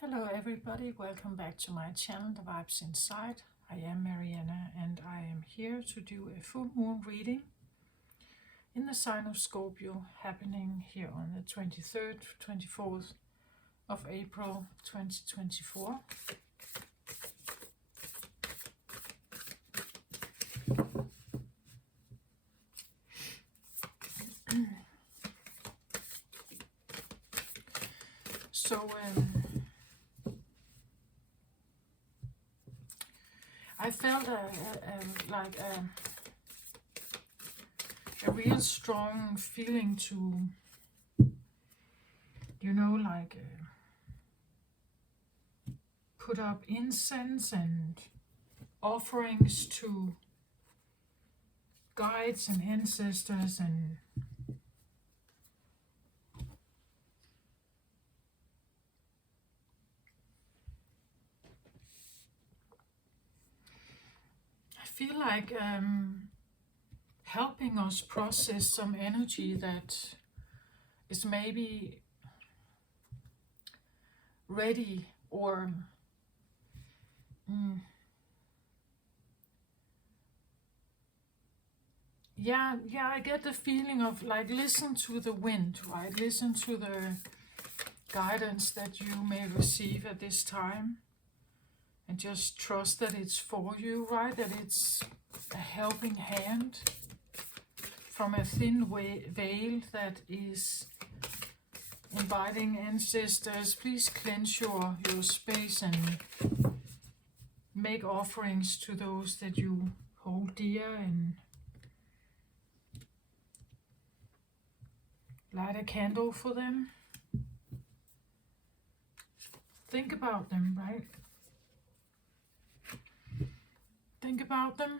Hello everybody, welcome back to my channel, The Vibes Inside. I am Mariana and I am here to do a full moon reading in the sign of Scorpio, happening here on the 23rd, 24th of April 2024. So I felt a real strong feeling to, put up incense and offerings to guides and ancestors, and I feel like helping us process some energy that is maybe ready or I get the feeling of like listen to the wind, right? Listen to the guidance that you may receive at this time and just trust that it's for you, right? That it's a helping hand from a thin veil that is inviting ancestors. Please cleanse your space and make offerings to those that you hold dear, and light a candle for them. Think about them, right? Think about them.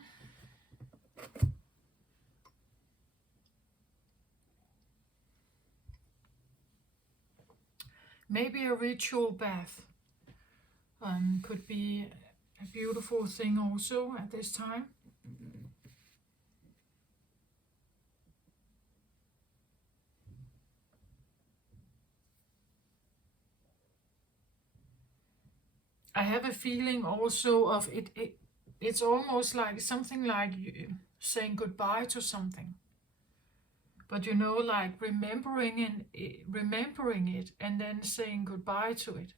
Maybe a ritual bath could be a beautiful thing also at this time. I have a feeling also of it's almost like something like saying goodbye to something. But like remembering it and then saying goodbye to it,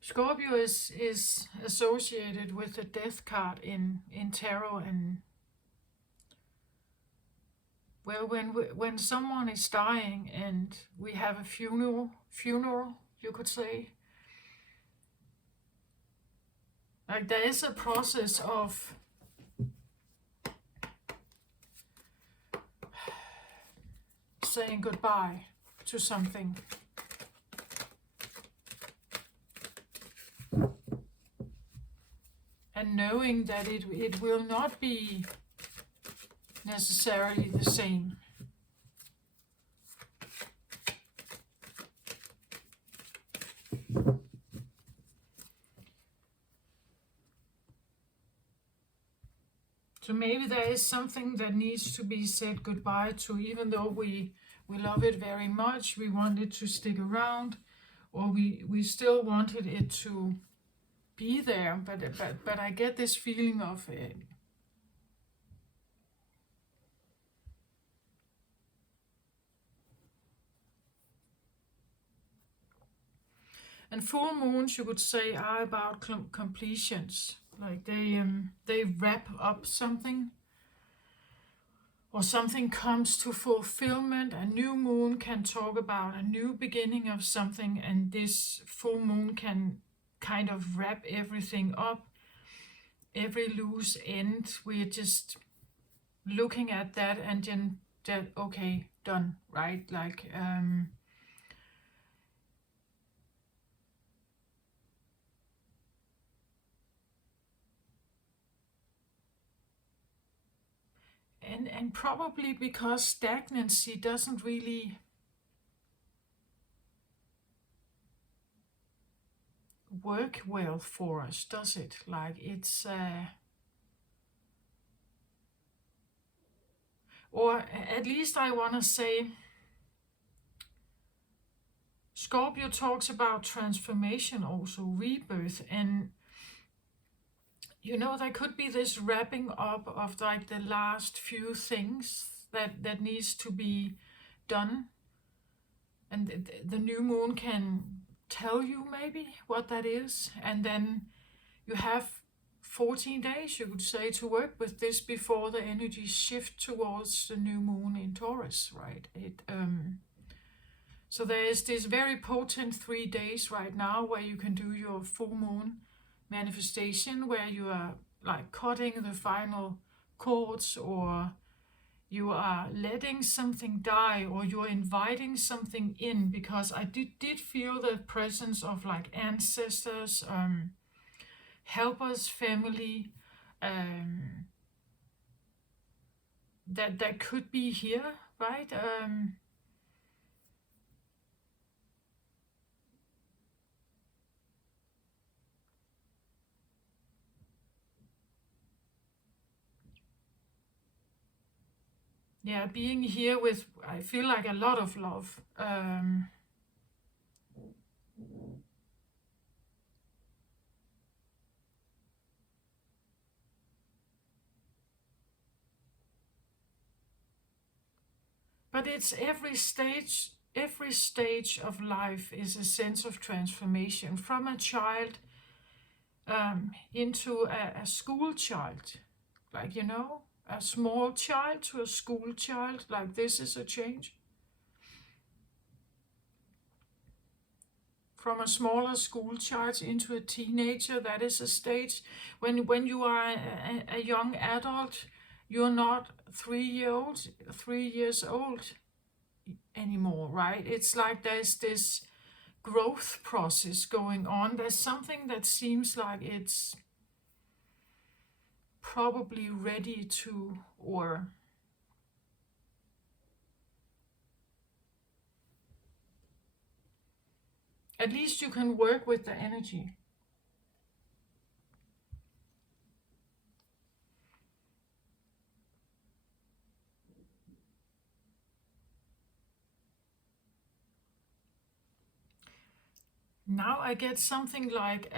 Scorpio is associated with the death card in tarot, and well, when someone is dying and we have a funeral, you could say, like there is a process of saying goodbye to something. And knowing that it will not be necessarily the same. So maybe there is something that needs to be said goodbye to, even though we love it very much, we want it to stick around, or we still wanted it to be there, but I get this feeling of it. And full moons, you could say, are about completions. Like they wrap up something, or something comes to fulfillment. A new moon can talk about a new beginning of something, and this full moon can kind of wrap everything up, every loose end. We're just looking at that and then okay, done, right? Like and probably because stagnancy doesn't really work well for us, does it? Like it's or at least I want to say, Scorpio talks about transformation, also rebirth, and there could be this wrapping up of like the last few things that needs to be done, and the new moon can tell you maybe what that is, and then you have 14 days, you could say, to work with this before the energy shift towards the new moon in Taurus, right? So there is this very potent 3 days right now where you can do your full moon manifestation, where you are like cutting the final chords, or you are letting something die, or you're inviting something in, because I did feel the presence of like ancestors, helpers, family, that could be here, right? Yeah, being here with, I feel like a lot of love. But it's every stage of life is a sense of transformation, from a child into a school child, like, a small child to a school child, like this is a change. From a smaller school child into a teenager, that is a stage. When you are a young adult, you're not 3 years old anymore, right? It's like there's this growth process going on. There's something that seems like it's probably ready to, or at least you can work with the energy. Now I get something like,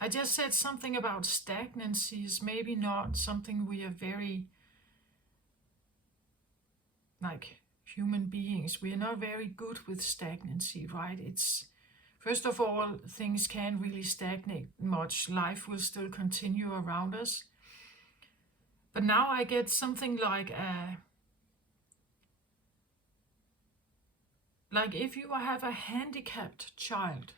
I just said something about stagnancy is maybe not something we are very, like human beings, we are not very good with stagnancy, right? It's, first of all, things can't really stagnate much. Life will still continue around us. But now I get something like if you have a handicapped child,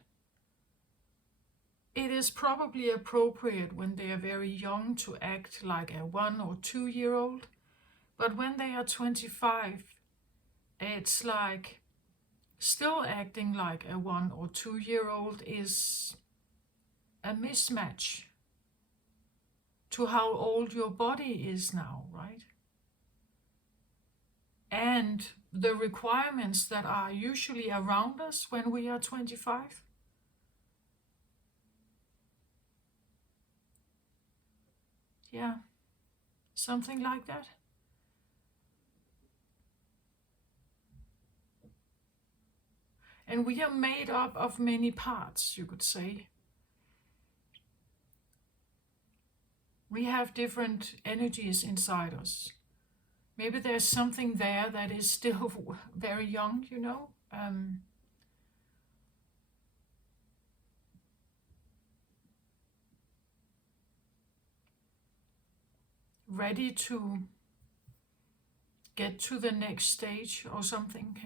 it is probably appropriate when they are very young to act like a 1 or 2 year old. But when they are 25, it's like still acting like a 1 or 2 year old is a mismatch to how old your body is now, right? And the requirements that are usually around us when we are 25. Yeah, something like that. And we are made up of many parts, you could say. We have different energies inside us. Maybe there's something there that is still very young, ready to get to the next stage or something.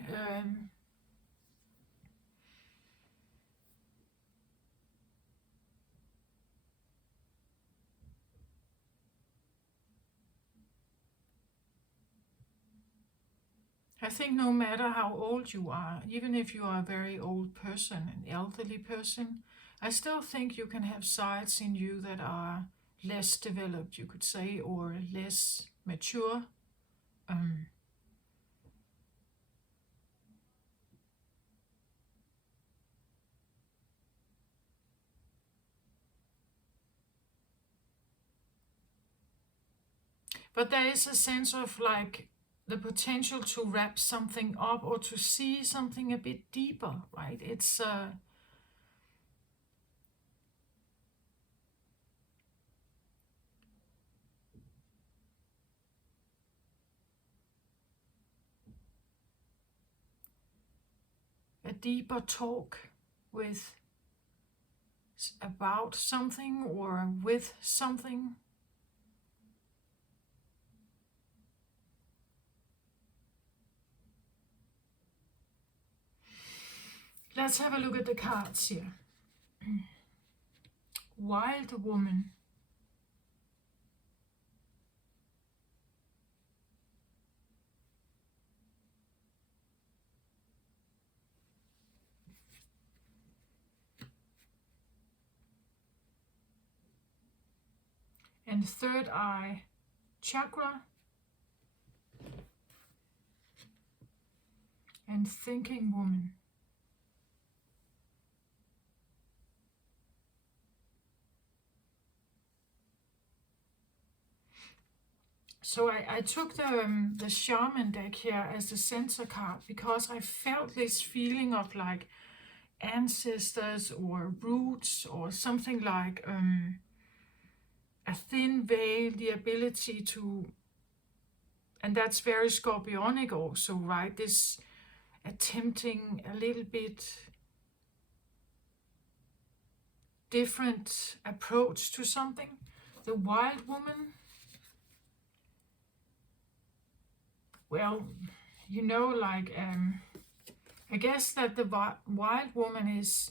I think no matter how old you are, even if you are a very old person, an elderly person, I still think you can have sides in you that are less developed, you could say, or less mature. Um, But there is a sense of like the potential to wrap something up or to see something a bit deeper, right? It's a deeper talk with about something or with something. Let's have a look at the cards here. Wild woman. And third eye chakra. And thinking woman. So I took the shaman deck here as the center card because I felt this feeling of like ancestors or roots or something like a thin veil, the ability to, and that's very scorpionic also, right? This attempting a little bit different approach to something. The wild woman, well, you know, like I guess that the wild woman is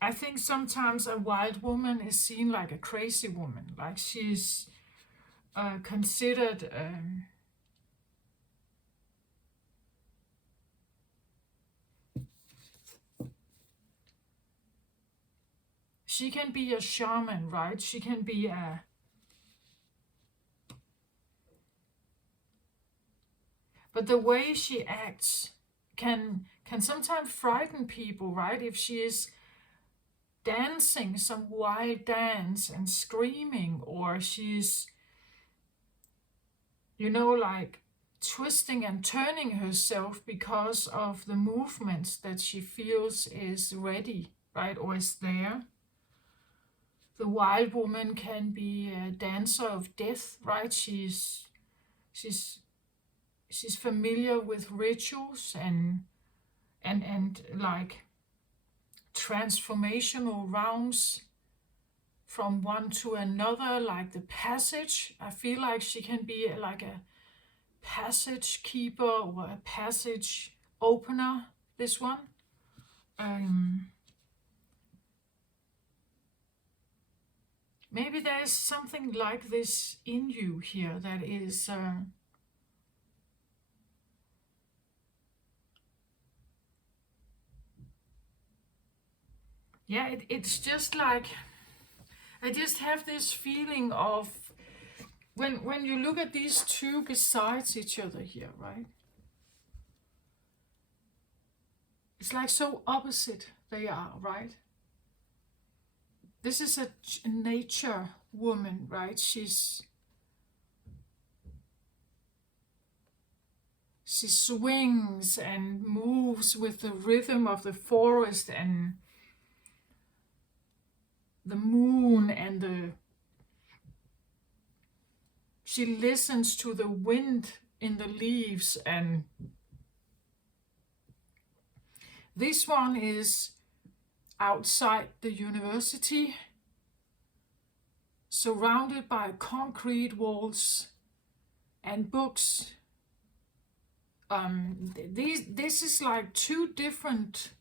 I think sometimes a wild woman is seen like a crazy woman, like she's considered she can be a shaman, right? She can be a but the way she acts can sometimes frighten people, right? If she is dancing some wild dance and screaming, or she's, you know, like twisting and turning herself because of the movements that she feels is ready, right, or is there. The wild woman can be a dancer of death, right? She's familiar with rituals and like transformational realms from one to another, like the passage. I feel like she can be like a passage keeper or a passage opener, this one. Maybe there's something like this in you here that is yeah, it's just like I just have this feeling of when you look at these two besides each other here, right? It's like so opposite they are, right? This is a nature woman, right? She swings and moves with the rhythm of the forest and the moon and she listens to the wind in the leaves. And this one is outside the university, surrounded by concrete walls and books. This is like two different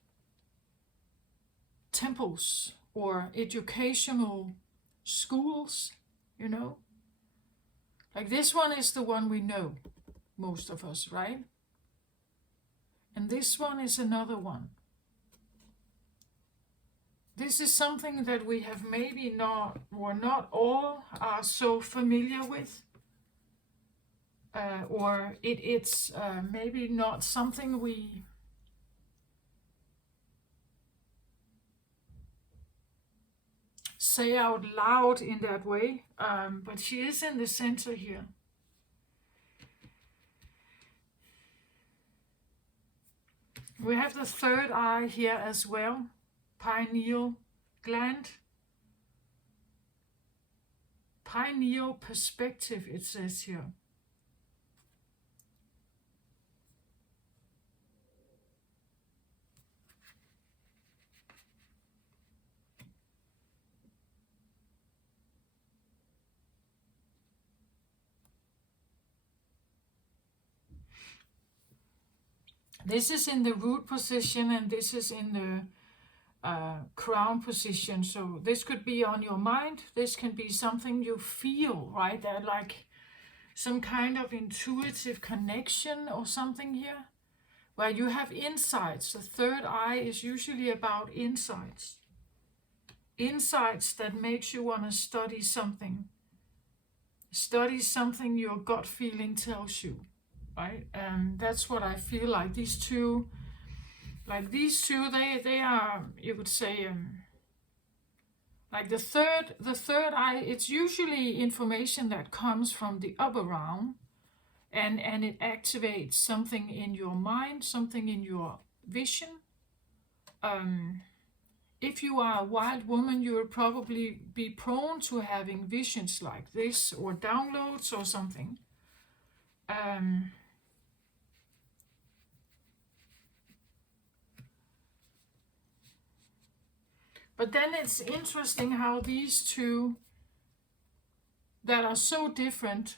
temples or educational schools, you know. Like this one is the one we know, most of us, right? And this one is another one. This is something that we have maybe not, or not all are so familiar with. Or it's maybe not something we say out loud in that way, but she is in the center here. We have the third eye here as well, pineal gland. Pineal perspective, it says here. This is in the root position, and this is in the crown position. So this could be on your mind. This can be something you feel, right? That like some kind of intuitive connection or something here, where you have insights. The third eye is usually about insights. Insights that makes you want to study something. Study something your gut feeling tells you. Right, and that's what I feel like. These two, they are, you would say, like the third eye. It's usually information that comes from the upper realm, and it activates something in your mind, something in your vision. If you are a wild woman, you will probably be prone to having visions like this, or downloads or something. But then it's interesting how these two that are so different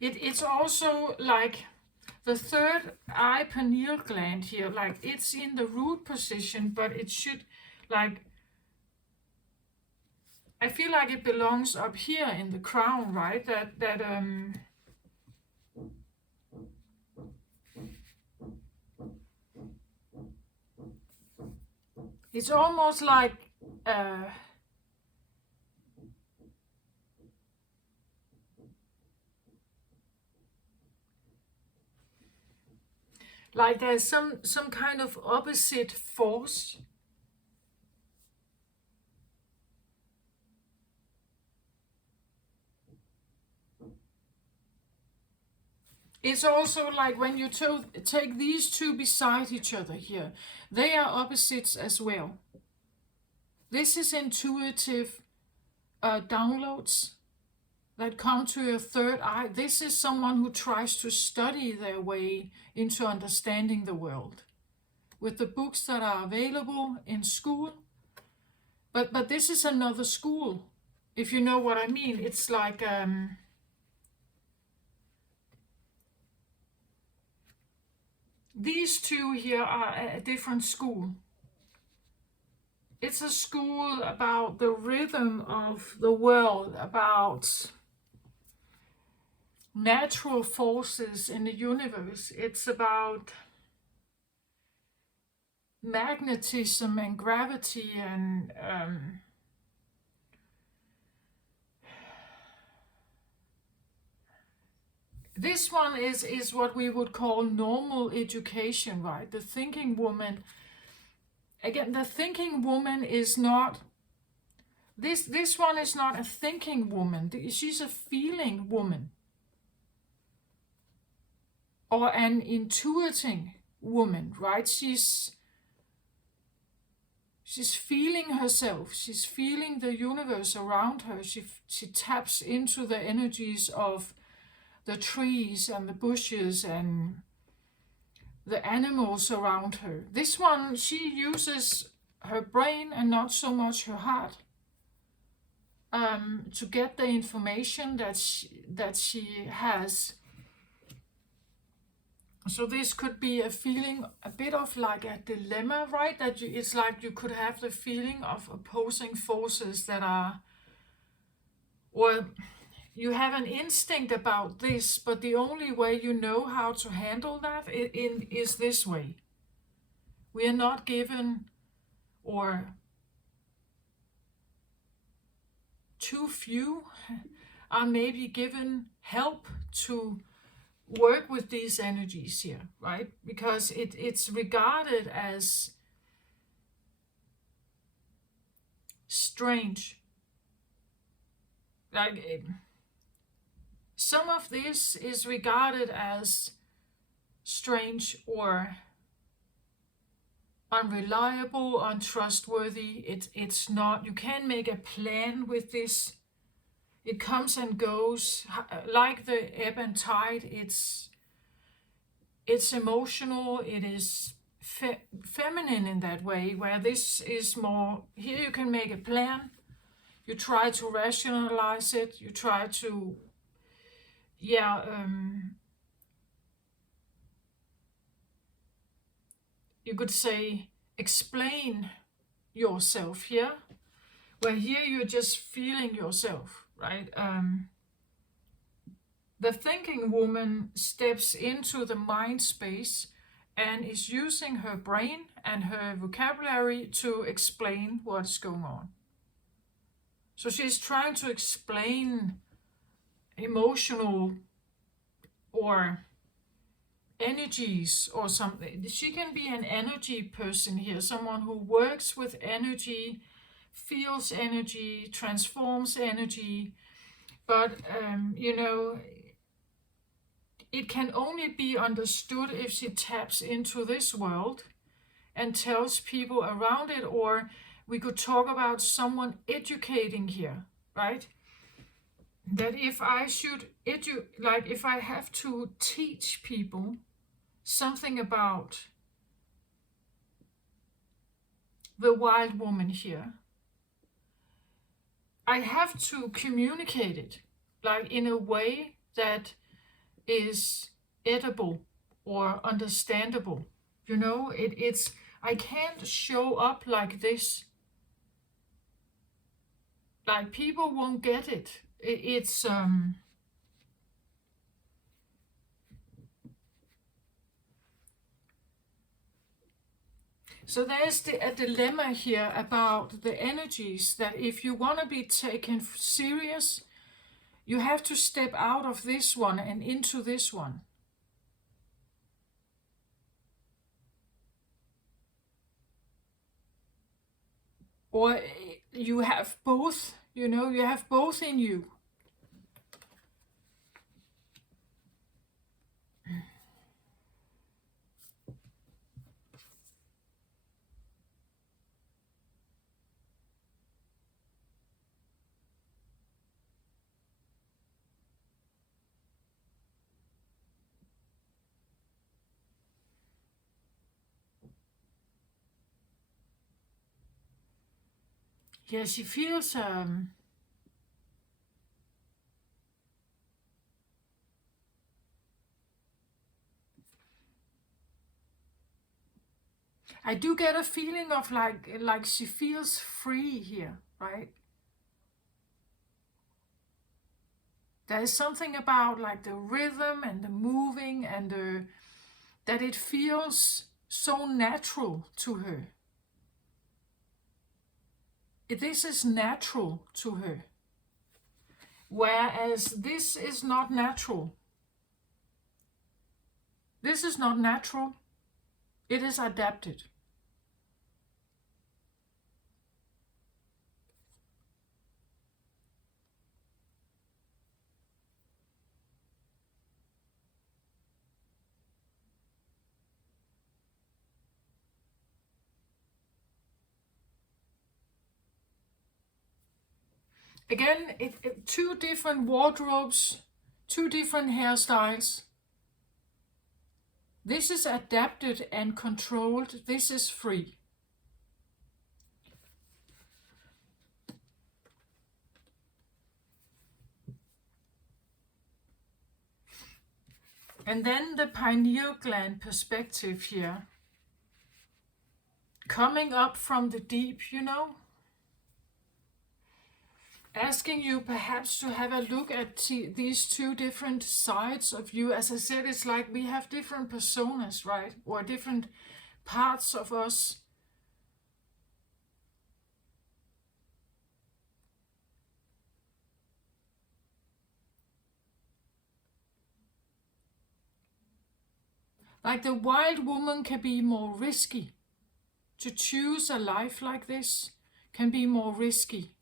it's also like the third eye pineal gland here, like it's in the root position, but it should, like, I feel like it belongs up here in the crown, right? It's almost like there's some kind of opposite force. It's also like when you take these two beside each other here, they are opposites as well. This is intuitive downloads that come to your third eye. This is someone who tries to study their way into understanding the world with the books that are available in school. But this is another school, if you know what I mean. It's like these two here are a different school. It's a school about the rhythm of the world, about natural forces in the universe. It's about magnetism and gravity and this one is what we would call normal education, right? The thinking woman, again, the thinking woman is not, this one is not a thinking woman. She's a feeling woman, or an intuiting woman, right? She's feeling herself. She's feeling the universe around her. She taps into the energies of the trees and the bushes and the animals around her. This one, she uses her brain and not so much her heart to get the information that she has. So this could be a feeling, a bit of like a dilemma, right? It's like you could have the feeling of opposing forces that are, or you have an instinct about this, but the only way you know how to handle that is this way. We are not given, or too few are maybe given help to work with these energies here, right? Because it's regarded as strange. Like some of this is regarded as strange or unreliable, untrustworthy. It's not. You can make a plan with this. It comes and goes like the ebb and tide. It's emotional. It is feminine in that way, where this is more. Here you can make a plan. You try to rationalize it. You try to, you could say, explain yourself here. Where here you're just feeling yourself, right? The thinking woman steps into the mind space and is using her brain and her vocabulary to explain what's going on. So she's trying to explain emotional or energies or something. She can be an energy person here, someone who works with energy, feels energy, transforms energy, but it can only be understood if she taps into this world and tells people around it, or we could talk about someone educating here, right? That if I should if I have to teach people something about the wild woman here, I have to communicate it like in a way that is edible or understandable. It's I can't show up like this. Like people won't get it. It's so there's a dilemma here about the energies, that if you want to be taken serious, you have to step out of this one and into this one. Or you have both, you have both in you. Yeah, she feels I do get a feeling of like she feels free here, right? There is something about like the rhythm and the moving and that it feels so natural to her. This is natural to her. Whereas this is not natural. This is not natural. It is adapted. Again, two different wardrobes, two different hairstyles. This is adapted and controlled. This is free. And then the pineal gland perspective here. Coming up from the deep, asking you perhaps to have a look at these two different sides of you. As I said, it's like we have different personas, right? Or different parts of us. Like the wild woman can be more risky. To choose a life like this can be more risky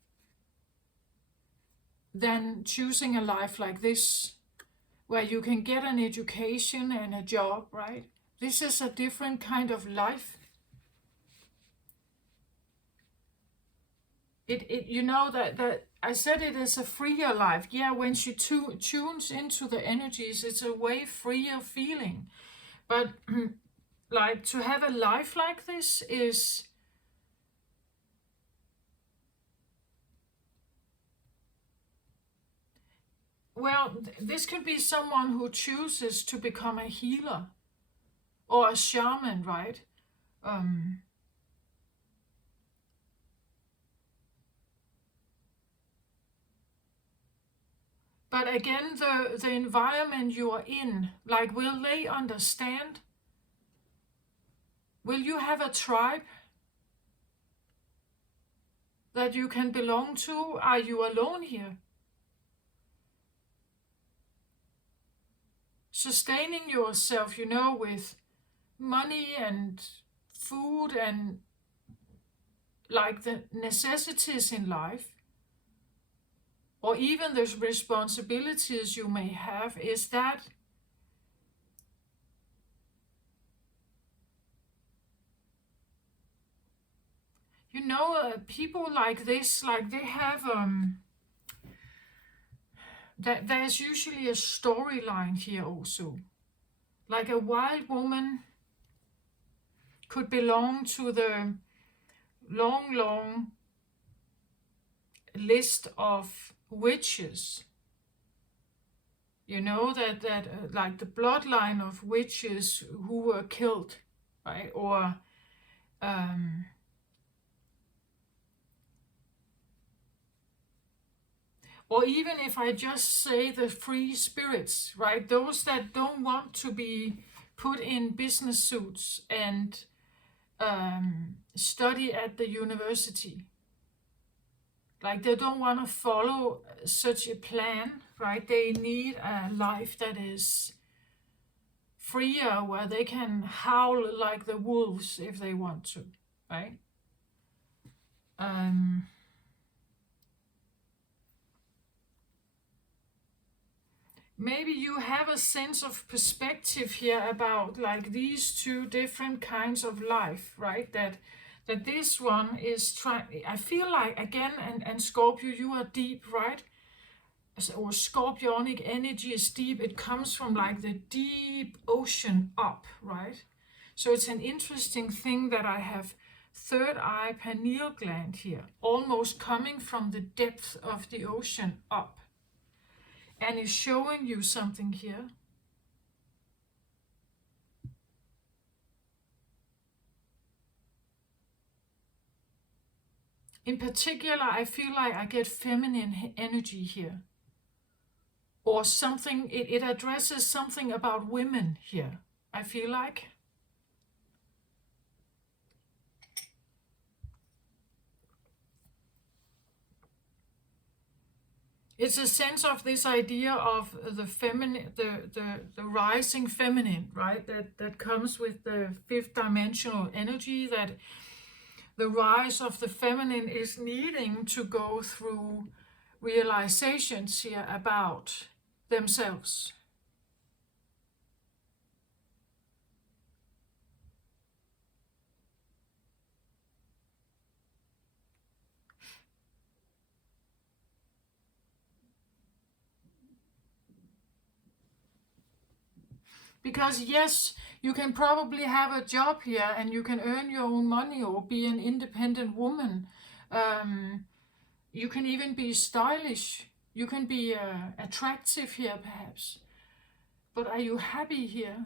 than choosing a life like this, where you can get an education and a job, right? This is a different kind of life. You know that I said it is a freer life. Yeah, when she tunes into the energies, it's a way freer feeling. But like to have a life like this is, well, this could be someone who chooses to become a healer or a shaman, right? But again, the environment you are in, like, will they understand? Will you have a tribe that you can belong to? Are you alone here? Sustaining yourself, with money and food and like the necessities in life, or even the responsibilities you may have, is that people like this, like they have that there's usually a storyline here also. Like a wild woman could belong to the long list of witches. That like the bloodline of witches who were killed, right? Or even if I just say the free spirits, right? Those that don't want to be put in business suits and study at the university. Like they don't want to follow such a plan, right? They need a life that is freer, where they can howl like the wolves if they want to, right? Maybe you have a sense of perspective here about like these two different kinds of life, right? That this one is trying. I feel like again, and Scorpio, you are deep, right? Or scorpionic energy is deep. It comes from like the deep ocean up, right? So it's an interesting thing that I have third eye pineal gland here, almost coming from the depth of the ocean up, and is showing you something here. In particular, I feel like I get feminine energy here. Or something, it addresses something about women here, I feel like. It's a sense of this idea of the feminine, the rising feminine, right? That comes with the fifth dimensional energy, that the rise of the feminine is needing to go through realizations here about themselves. Because yes, you can probably have a job here and you can earn your own money or be an independent woman. You can even be stylish. You can be attractive here perhaps. But are you happy here?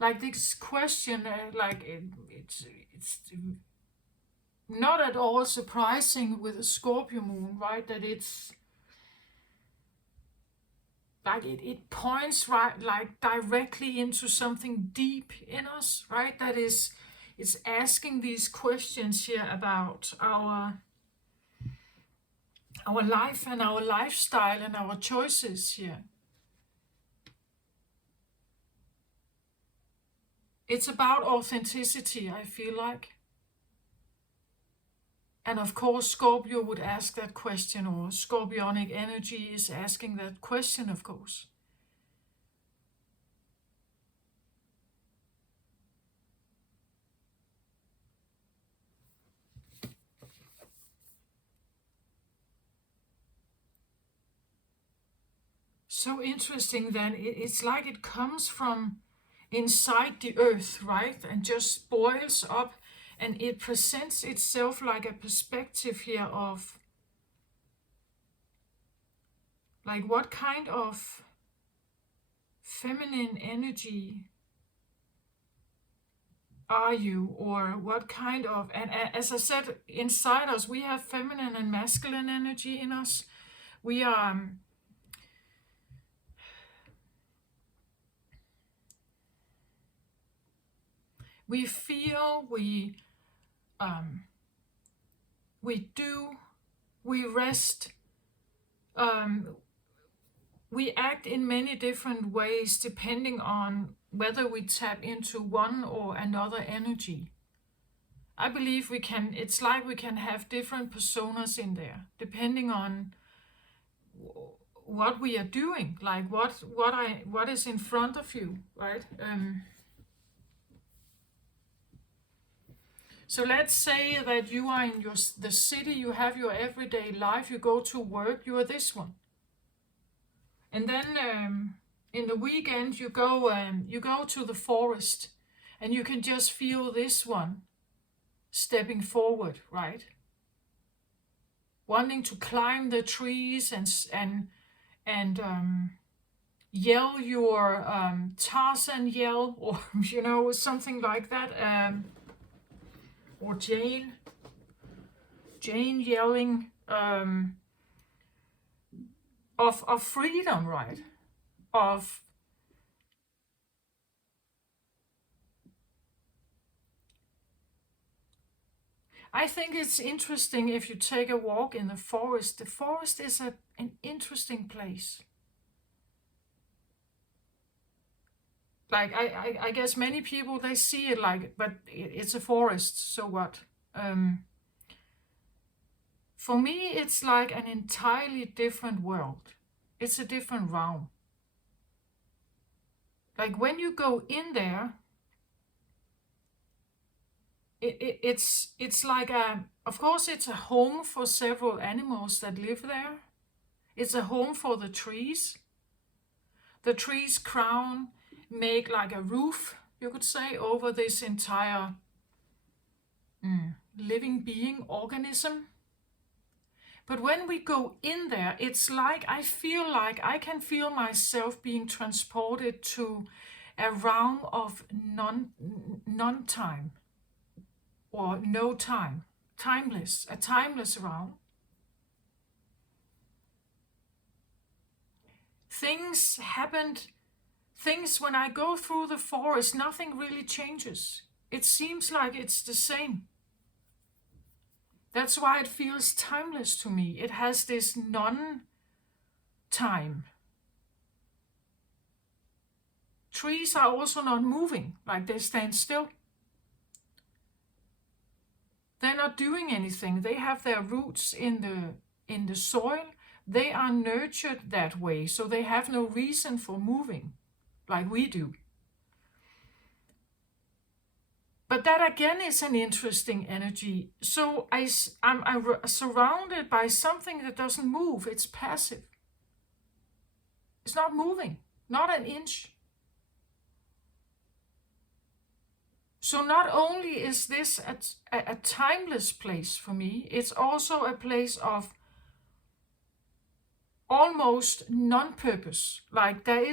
Like this question, it's not at all surprising with a Scorpio moon, right? That it's like it points right, like directly into something deep in us, right? That is, it's asking these questions here about our our life and our lifestyle and our choices here. It's about authenticity, I feel like. And of course, Scorpio would ask that question, or Scorpionic energy is asking that question, of course. So interesting then. It's like it comes from inside the earth, right? And just boils up, and it presents itself like a perspective here of like what kind of feminine energy are you, or what kind of, and as I said, inside us we have feminine and masculine energy in us. We are we feel, we do, we rest, we act in many different ways depending on whether we tap into one or another energy. I believe we can, it's like we can have different personas in there depending on what we are doing, like what is in front of you, right? So let's say that you are in the city, you have your everyday life, you go to work, you are this one. And then in the weekend you go to the forest, and you can just feel this one stepping forward, right? Wanting to climb the trees and yell your Tarzan yell, or something like that, or Jane yelling of freedom, right? I think it's interesting if you take a walk in the forest. The forest is an interesting place. Like I guess many people, they see it like, but it's a forest, so what? For me, it's like an entirely different world. It's a different realm. Like when you go in there, it's like of course it's a home for several animals that live there. It's a home for the trees. The trees crown make like a roof, you could say, over this entire living being organism. But when we go in there, it's like I feel like I can feel myself being transported to a realm of non-time, or no time, timeless, a timeless realm. Things happened, things when I go through the forest, nothing really changes. It seems like it's the same. That's why it feels timeless to me. It has this non-time. Trees are also not moving, like they stand still. They're not doing anything. They have their roots in the soil. They are nurtured that way, so they have no reason for moving like we do. But that again is an interesting energy. So I'm surrounded by something that doesn't move. It's passive. It's not moving, not an inch. So not only is this a timeless place for me, it's also a place of almost non-purpose. Like there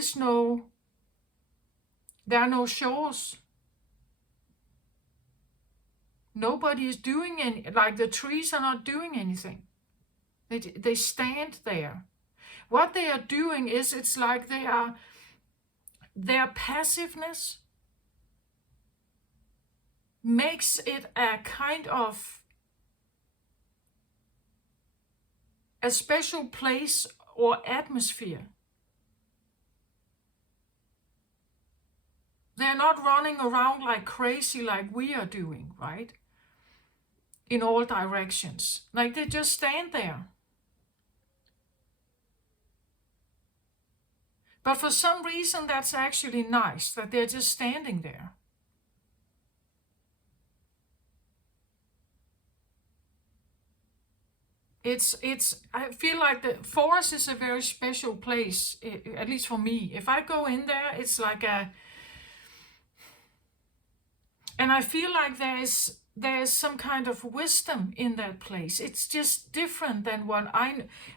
are no shores. Nobody is doing any, like the trees are not doing anything. They stand there. What they are doing is, it's like their passiveness makes it a kind of a special place or atmosphere. They're not running around like crazy like we are doing, right? In all directions. Like they just stand there. But for some reason, that's actually nice, that they're just standing there. I feel like the forest is a very special place, at least for me. If I go in there, it's like and I feel like there's some kind of wisdom in that place. It's just different than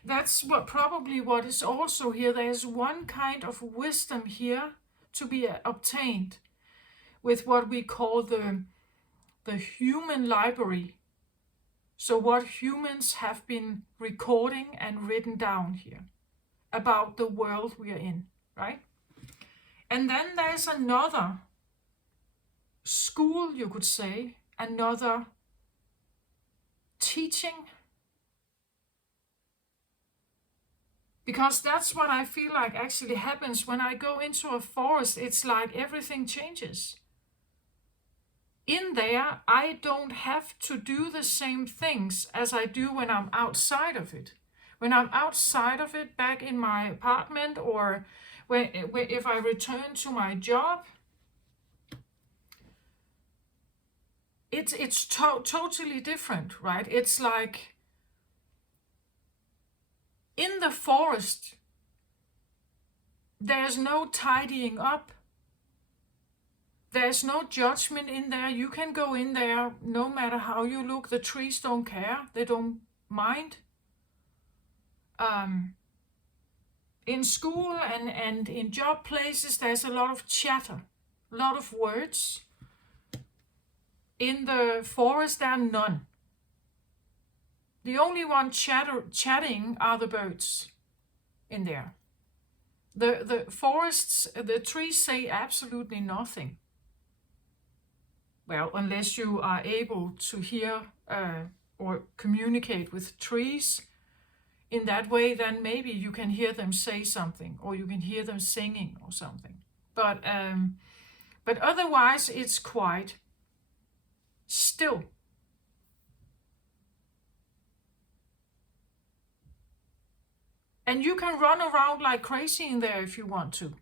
that's probably what is also here. There's one kind of wisdom here to be obtained with what we call the human library. So what humans have been recording and written down here about the world we are in, right? And then there's another school, you could say, another teaching. Because that's what I feel like actually happens when I go into a forest. It's like everything changes. In there, I don't have to do the same things as I do when I'm outside of it. When I'm outside of it, back in my apartment, or if I return to my job, it's totally different, right? It's like in the forest, there's no tidying up. There's no judgment in there. You can go in there no matter how you look. The trees don't care. They don't mind. In school and in job places, there's a lot of chatter, a lot of words. In the forest, there are none. The only one chatting are the birds in there. The forests, the trees say absolutely nothing. Well, unless you are able to hear or communicate with trees in that way, then maybe you can hear them say something, or you can hear them singing or something. But otherwise, it's quite still. And you can run around like crazy in there if you want to.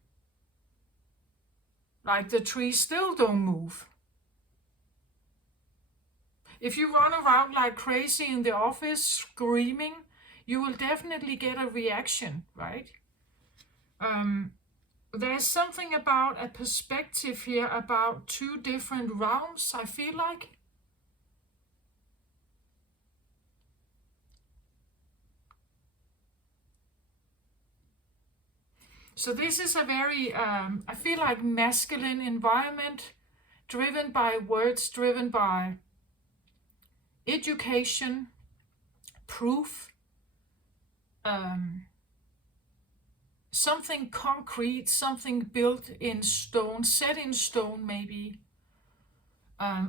Like the trees still don't move. If you run around like crazy in the office screaming, you will definitely get a reaction, right? There's something about a perspective here about two different realms, I feel like. So this is a very, I feel like masculine environment, driven by words, driven by education, proof, something concrete, something built in stone, set in stone maybe,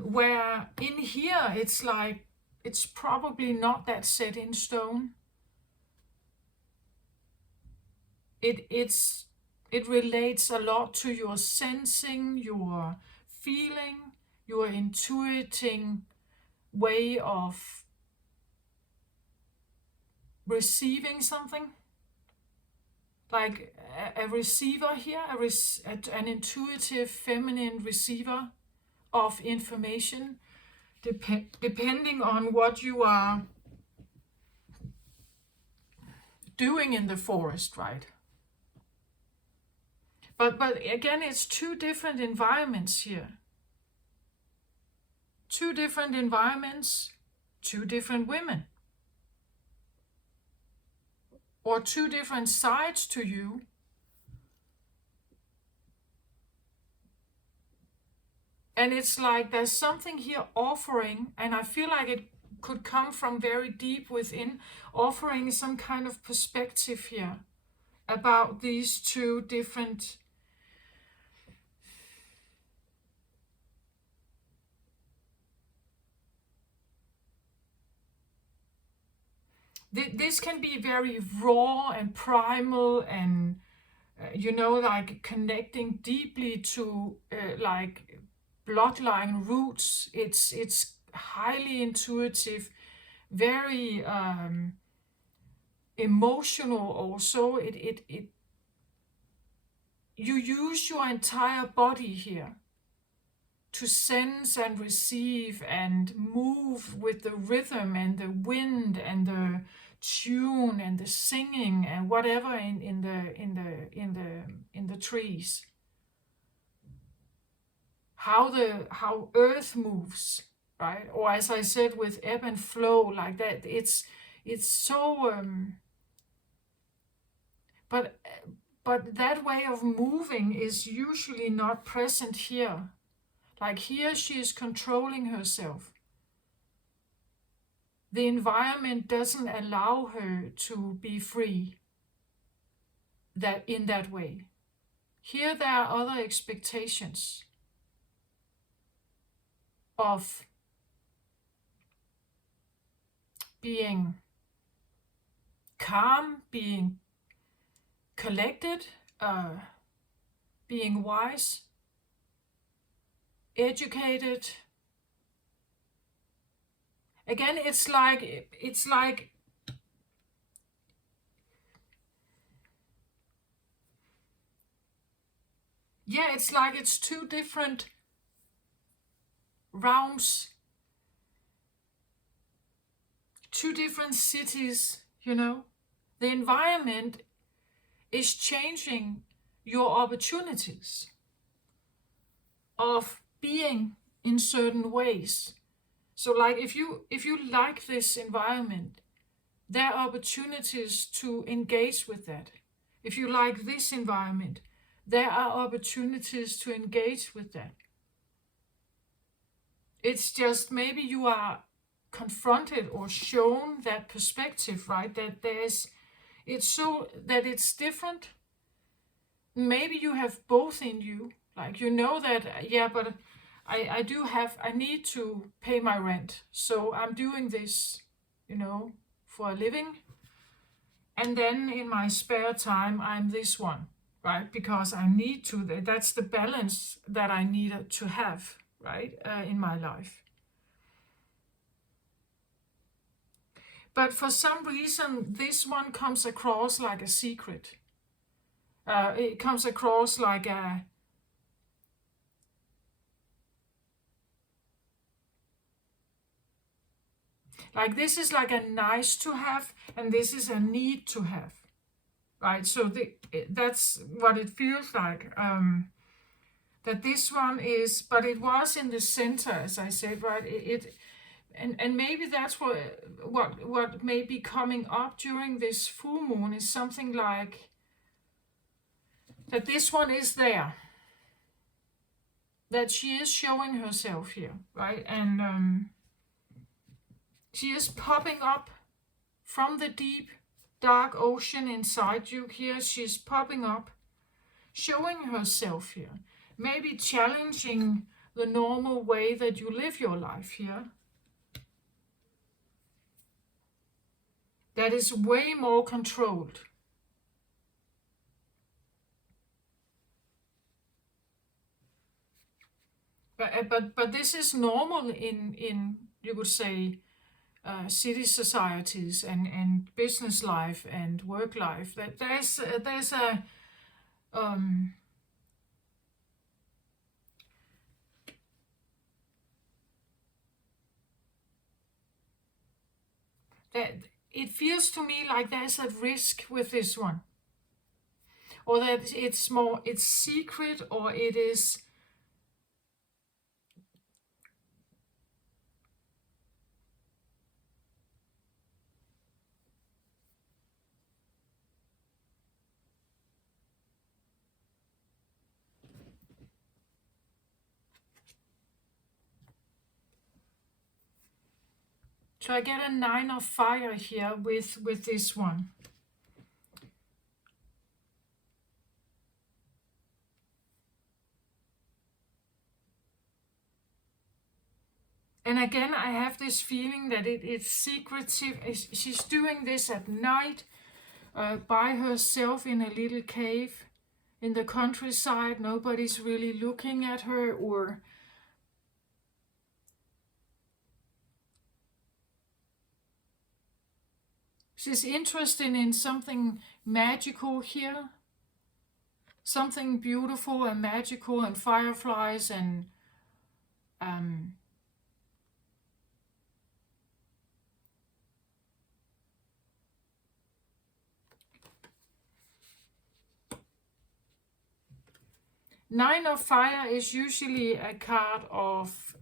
where in here it's like, it's probably not that set in stone. It relates a lot to your sensing, your feeling, your intuiting way of receiving something. Like a receiver here, an intuitive feminine receiver of information, depending on what you are doing in the forest, right? But again, it's two different environments here. Two different environments, two different women. Or two different sides to you. And it's like there's something here offering, and I feel like it could come from very deep within, offering some kind of perspective here about these two different This can be very raw and primal and like connecting deeply to like bloodline roots. It's highly intuitive, very emotional also. It you use your entire body here to sense and receive and move with the rhythm and the wind and the tune and the singing and whatever in the trees. How earth moves, right? Or as I said, with ebb and flow, like that. It's so but that way of moving is usually not present here. Like here she is controlling herself. The environment doesn't allow her to be free that in that way. Here there are other expectations of being calm, being collected, being wise, educated. Again, it's like yeah, it's like it's two different realms, two different cities, The environment is changing your opportunities of being in certain ways. So like if you like this environment, there are opportunities to engage with that. If you like this environment, there are opportunities to engage with that. It's just maybe you are confronted or shown that perspective, right? That it's so that it's different. Maybe you have both in you. Like that, yeah, but I need to pay my rent. So I'm doing this, for a living. And then in my spare time, I'm this one, right? Because I need to, that's the balance that I need to have, right, in my life. But for some reason, this one comes across like a secret. It comes across like this is like a nice to have, and this is a need to have, right? So that's what it feels like. That this one is, but it was in the center, as I said, right? And maybe that's what may be coming up during this full moon is something like that. This one is there, that she is showing herself here, right? And she is popping up from the deep, dark ocean inside you here. She's popping up, showing herself here. Maybe challenging the normal way that you live your life here. That is way more controlled. But this is normal in you would say, city societies and business life and work life. That there's a that it feels to me like there's a risk with this one, or that it's secret, or it is so I get a 9 of fire here with this one. And again, I have this feeling that it's secretive. She's doing this at night by herself in a little cave in the countryside. Nobody's really looking at her, or she's interested in something magical here. Something beautiful and magical and fireflies and Nine of Fire is usually a card of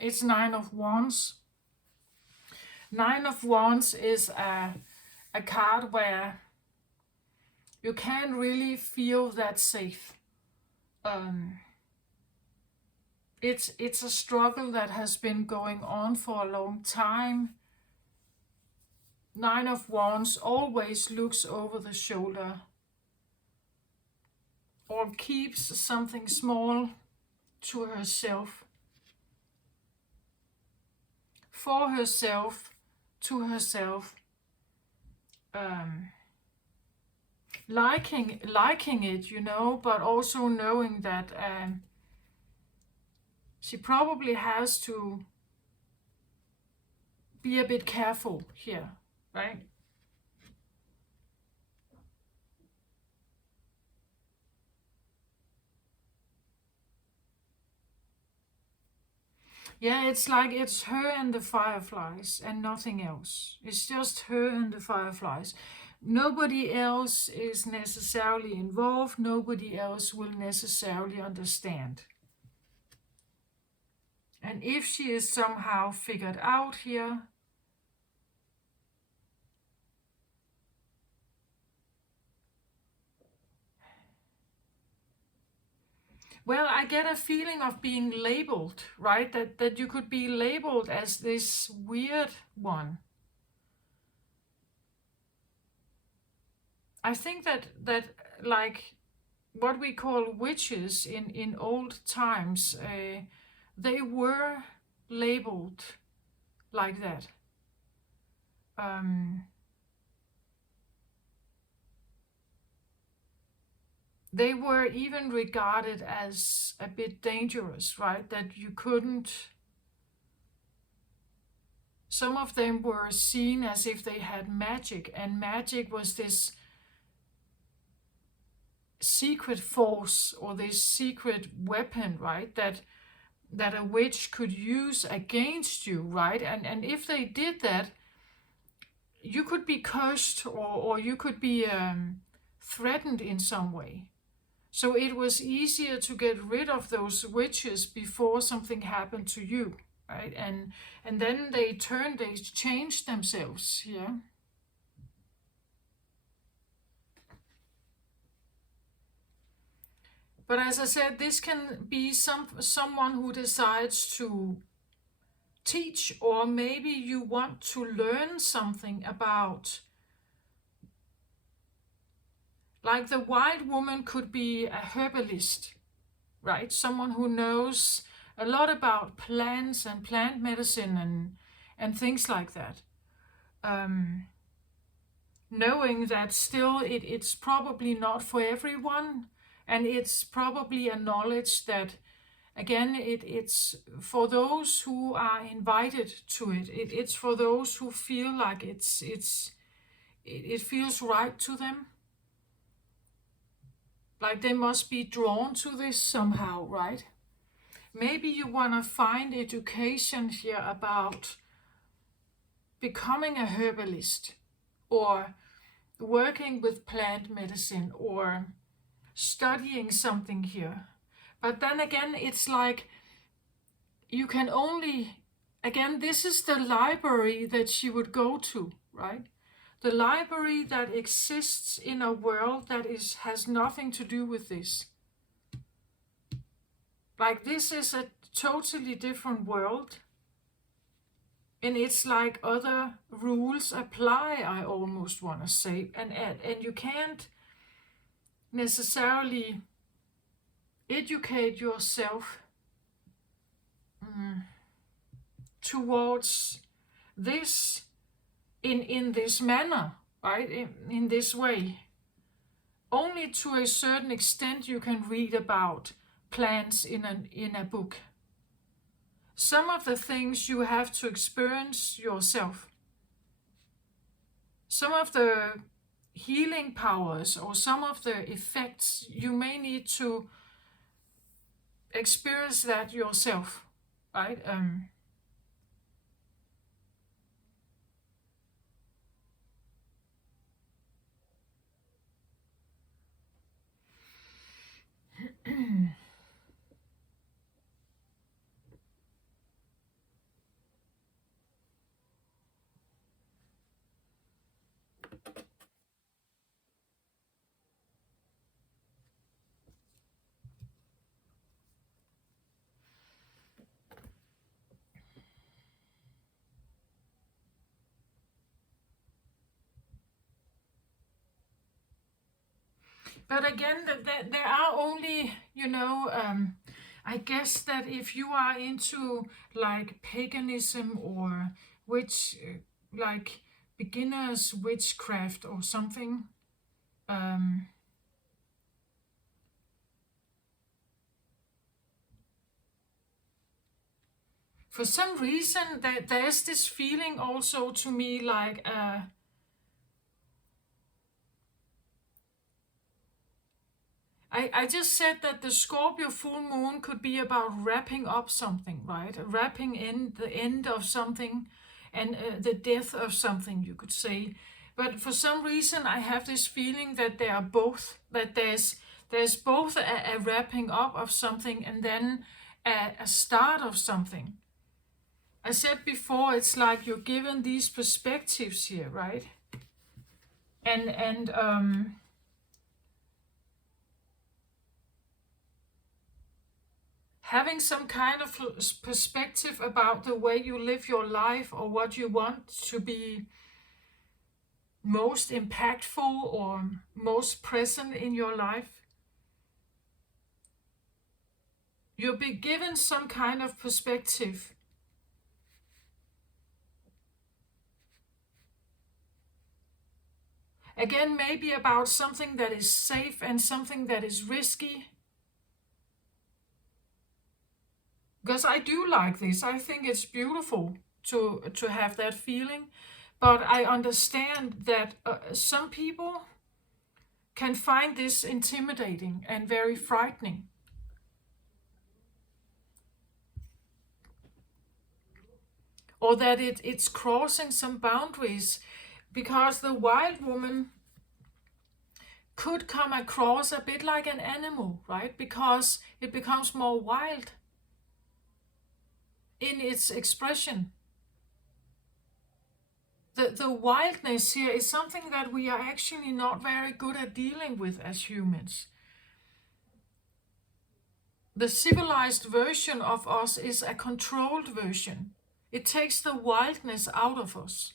it's Nine of Wands. Nine of Wands is a card where you can't really feel that safe. It's a struggle that has been going on for a long time. Nine of Wands always looks over the shoulder or keeps something small to herself, for herself, to herself, liking it, you know, but also knowing that she probably has to be a bit careful here, right? Yeah, it's like it's her and the fireflies and nothing else. It's just her and the fireflies. Nobody else is necessarily involved. Nobody else will necessarily understand. And if she is somehow figured out here, well, I get a feeling of being labeled, right? That you could be labeled as this weird one. I think that like what we call witches in old times, they were labeled like that. They were even regarded as a bit dangerous, right? That you couldn't. Some of them were seen as if they had magic, and magic was this secret force or this secret weapon, right? That a witch could use against you, right? And if they did that, you could be cursed or you could be threatened in some way. So it was easier to get rid of those witches before something happened to you, right? And then they changed themselves here. Yeah? But as I said, this can be someone who decides to teach, or maybe you want to learn something about. Like the White Woman could be a herbalist, right? Someone who knows a lot about plants and plant medicine and things like that. Knowing that still it's probably not for everyone, and it's probably a knowledge that, again, it's for those who are invited to it. It's for those who feel like it feels right to them. Like they must be drawn to this somehow, right? Maybe you want to find education here about becoming a herbalist, or working with plant medicine, or studying something here. But then again, it's like you can only, again, this is the library that she would go to, right? The library that exists in a world that has nothing to do with this. Like this is a totally different world. And it's like other rules apply, I almost want to say. And you can't necessarily educate yourself towards this in this manner, right? In this way. Only to a certain extent you can read about plants in a book. Some of the things you have to experience yourself. Some of the healing powers or some of the effects, you may need to experience that yourself, right? But again, there are only, I guess that if you are into like paganism or witch, like beginner's witchcraft or something, um, for some reason that there's this feeling also to me like I just said that the Scorpio full moon could be about wrapping up something, right? Wrapping in the end of something and the death of something, you could say. But for some reason, I have this feeling that they are both, that there's both a wrapping up of something and then a start of something. I said before, it's like you're given these perspectives here, right? And having some kind of perspective about the way you live your life or what you want to be most impactful or most present in your life. You'll be given some kind of perspective. Again, maybe about something that is safe and something that is risky. Because I do like this. I think it's beautiful to have that feeling. But I understand that some people can find this intimidating and very frightening. Or that it's crossing some boundaries, because the wild woman could come across a bit like an animal, right? Because it becomes more wild in its expression. The wildness here is something that we are actually not very good at dealing with as humans. The civilized version of us is a controlled version. It takes the wildness out of us.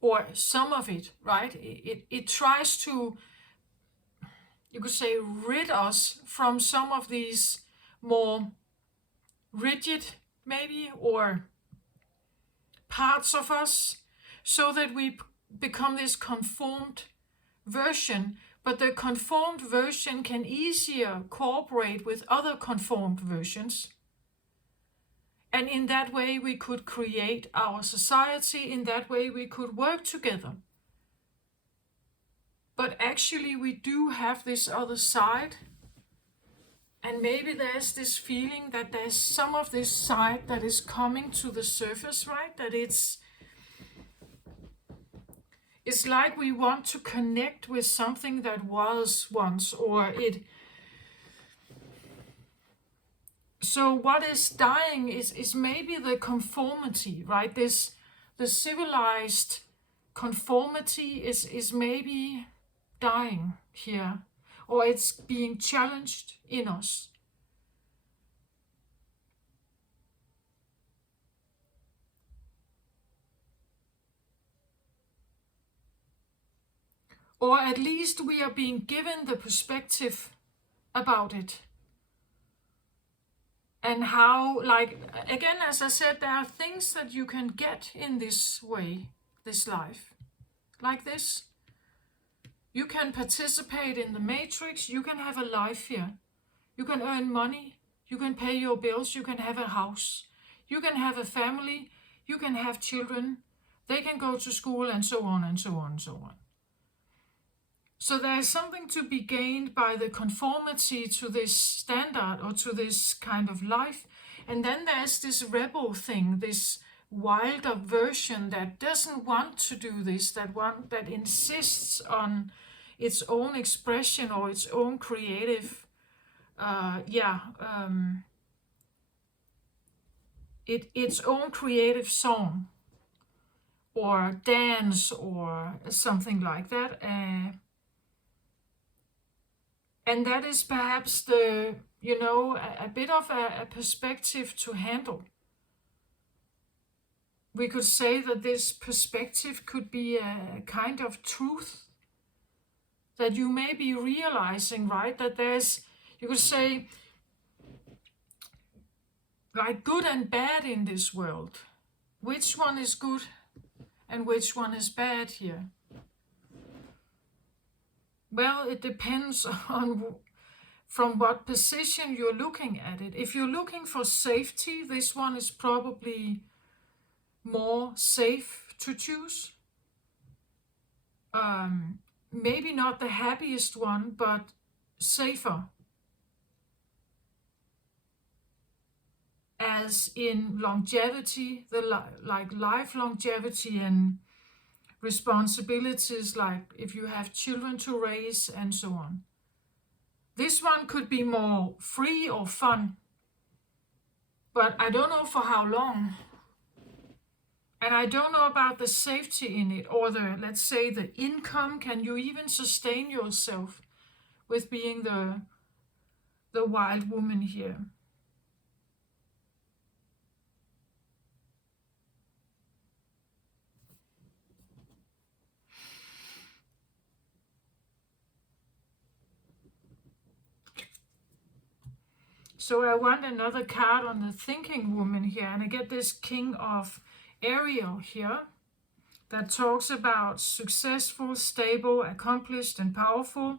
Or some of it, right? It tries to, you could say, rid us from some of these more rigid, maybe, or parts of us, so that we become this conformed version. But the conformed version can easier cooperate with other conformed versions. And in that way, we could create our society. In that way, we could work together. But actually, we do have this other side. And maybe there's this feeling that there's some of this side that is coming to the surface, right? That it's like we want to connect with something that was once, or it. So what is dying is maybe the conformity, right? The civilized conformity is maybe dying here, or it's being challenged in us. or at least we are being given the perspective about it. And how, like, again, as I said, there are things that you can get in this way, this life, like this. You can participate in the matrix, you can have a life here. You can earn money, you can pay your bills, you can have a house, you can have a family, you can have children, they can go to school, and so on and so on and so on. So there is something to be gained by the conformity to this standard or to this kind of life. And then there's this rebel thing, this wilder version that doesn't want to do this, that insists on its own expression or its own creative, its own creative song or dance or something like that. And that is perhaps a bit of a perspective to handle. We could say that this perspective could be a kind of truth that you may be realizing, right? That there's, you could say, like good and bad in this world. Which one is good and which one is bad here? Well, it depends on from what position you're looking at it. If you're looking for safety, this one is probably more safe to choose. Maybe not the happiest one, but safer. As in longevity, like life longevity and responsibilities, like if you have children to raise and so on. This one could be more free or fun, but I don't know for how long. And I don't know about the safety in it, or let's say the income. Can you even sustain yourself with being the wild woman here? So I want another card on the thinking woman here, and I get this King of Ariel here that talks about successful, stable, accomplished, and powerful.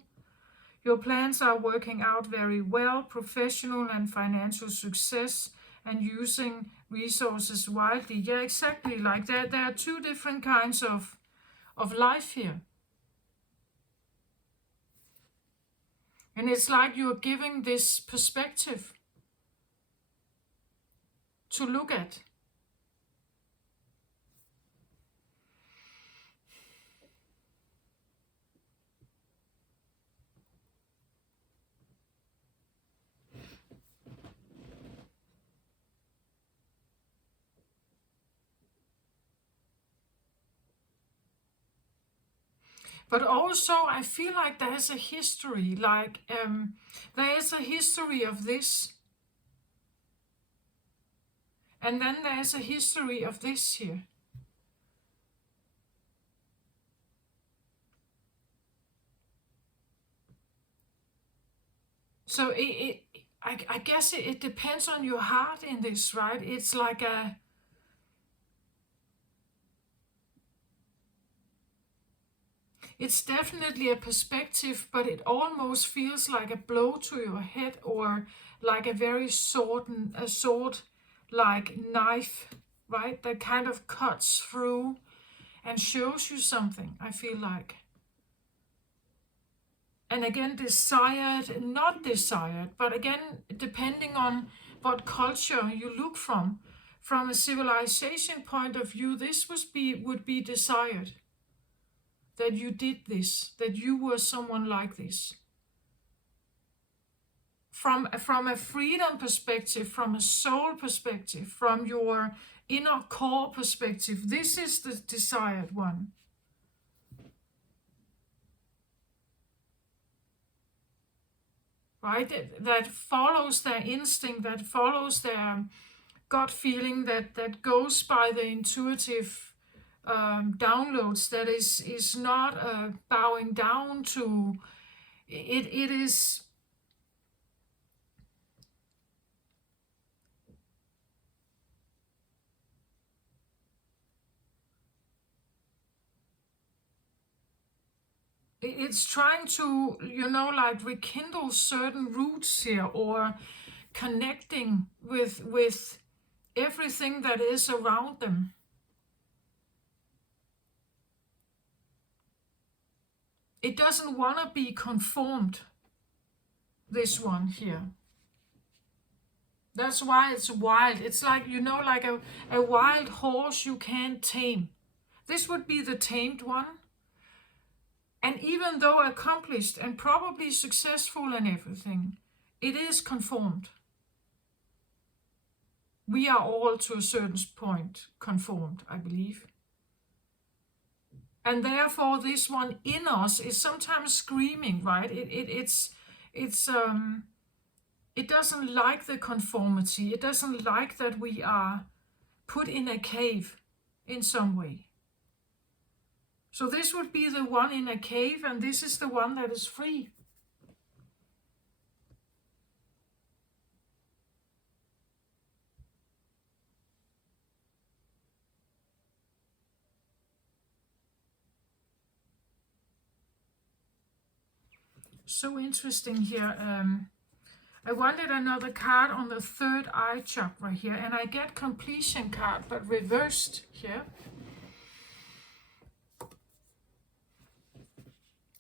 Your plans are working out very well, professional and financial success, and using resources widely. Yeah, exactly like that. There are two different kinds of life here. And it's like you're giving this perspective to look at. But also I feel like there's a history, there is a history of this. And then there's a history of this here. So I guess it depends on your heart in this, right? It's like it's definitely a perspective, but it almost feels like a blow to your head, or like a very sword like knife, right? That kind of cuts through and shows you something, I feel like. And again, desired, not desired, but again, depending on what culture you look from a civilization point of view, this would be desired. That you did this, that you were someone like this. From a freedom perspective, from a soul perspective, from your inner core perspective, this is the desired one. Right? That follows their instinct, that follows their gut feeling, that goes by the intuitive downloads that is not bowing down to it. It is. It's trying to, like rekindle certain roots here, or connecting with everything that is around them. It doesn't want to be conformed, this one here. That's why it's wild. It's like, like a wild horse you can't tame. This would be the tamed one. And even though accomplished and probably successful and everything, it is conformed. We are all, to a certain point, conformed, I believe. And therefore, this one in us is sometimes screaming, right? It doesn't like the conformity. It doesn't like that we are put in a cave in some way. So this would be the one in a cave, and this is the one that is free. So interesting here. I wanted another card on the third eye chakra here, and I get completion card, but reversed here.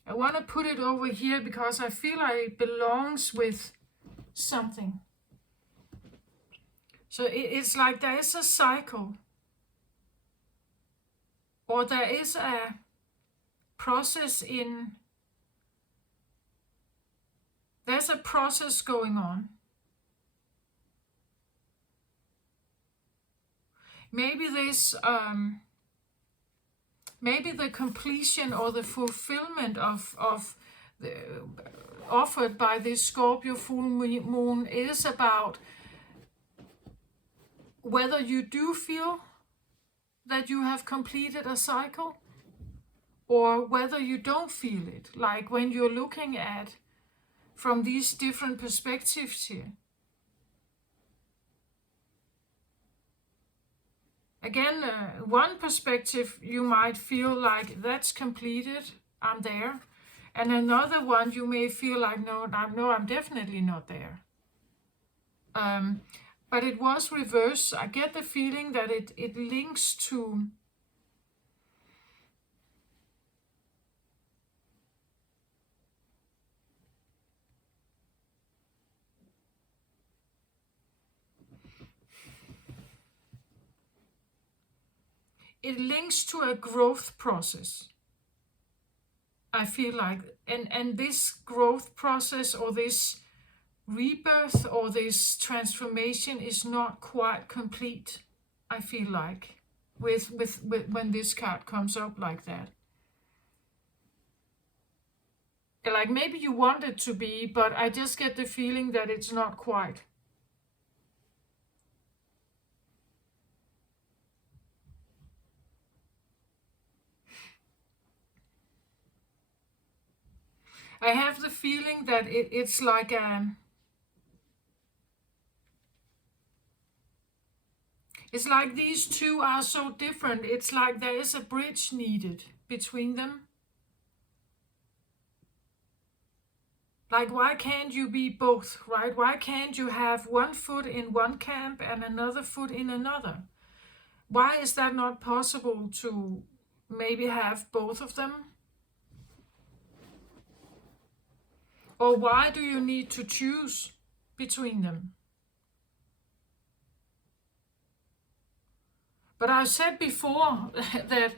I want to put it over here because I feel like it belongs with something. So it's like there is a cycle, or there is a process there's a process going on. Maybe maybe the completion or the fulfillment of the, offered by this Scorpio full moon is about whether you do feel that you have completed a cycle, or whether you don't feel it, like when you're looking at from these different perspectives here. Again, one perspective, you might feel like that's completed, I'm there. And another one, you may feel like, no, I'm definitely not there. But it was reversed. I get the feeling that it links to a growth process. I feel like, and this growth process, or this rebirth, or this transformation is not quite complete, I feel like, with when this card comes up like that. Like maybe you want it to be, but I just get the feeling that it's not quite. I have the feeling that it's like it's like these two are so different. It's like there is a bridge needed between them. Like, why can't you be both, right? Why can't you have one foot in one camp and another foot in another? Why is that not possible to maybe have both of them? Or why do you need to choose between them? But I've said before that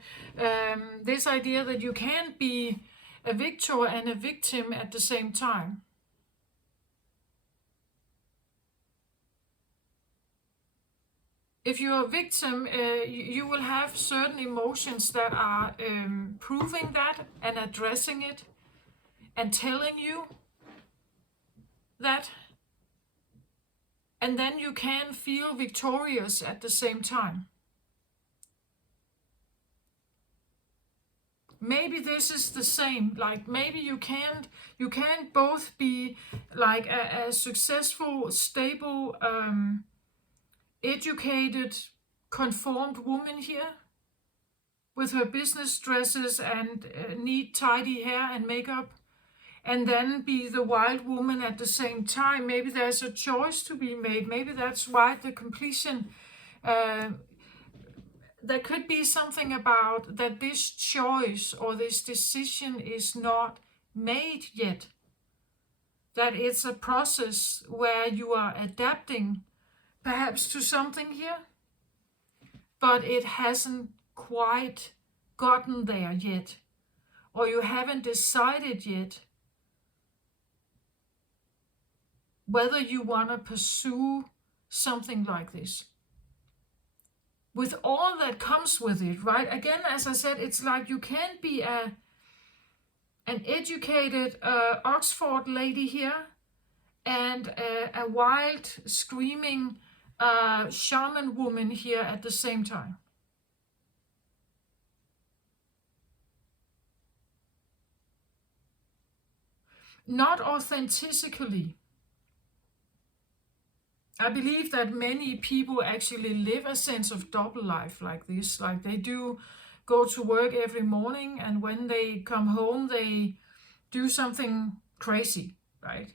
this idea that you can't be a victor and a victim at the same time. If you're a victim, you will have certain emotions that are proving that and addressing it and telling you that. And then you can feel victorious at the same time. maybe this is the same. Like maybe you can't both be like a successful, stable, educated, conformed woman here with her business dresses and neat, tidy hair and makeup, and then be the wild woman at the same time. Maybe there's a choice to be made. Maybe that's why the completion. There could be something about that this choice or this decision is not made yet. That it's a process where you are adapting perhaps to something here, but it hasn't quite gotten there yet, or you haven't decided yet whether you want to pursue something like this. With all that comes with it, right? Again, as I said, it's like you can't be an educated Oxford lady here and a wild, screaming shaman woman here at the same time. Not authentically. I believe that many people actually live a sense of double life like this. Like they do go to work every morning, and when they come home, they do something crazy, right?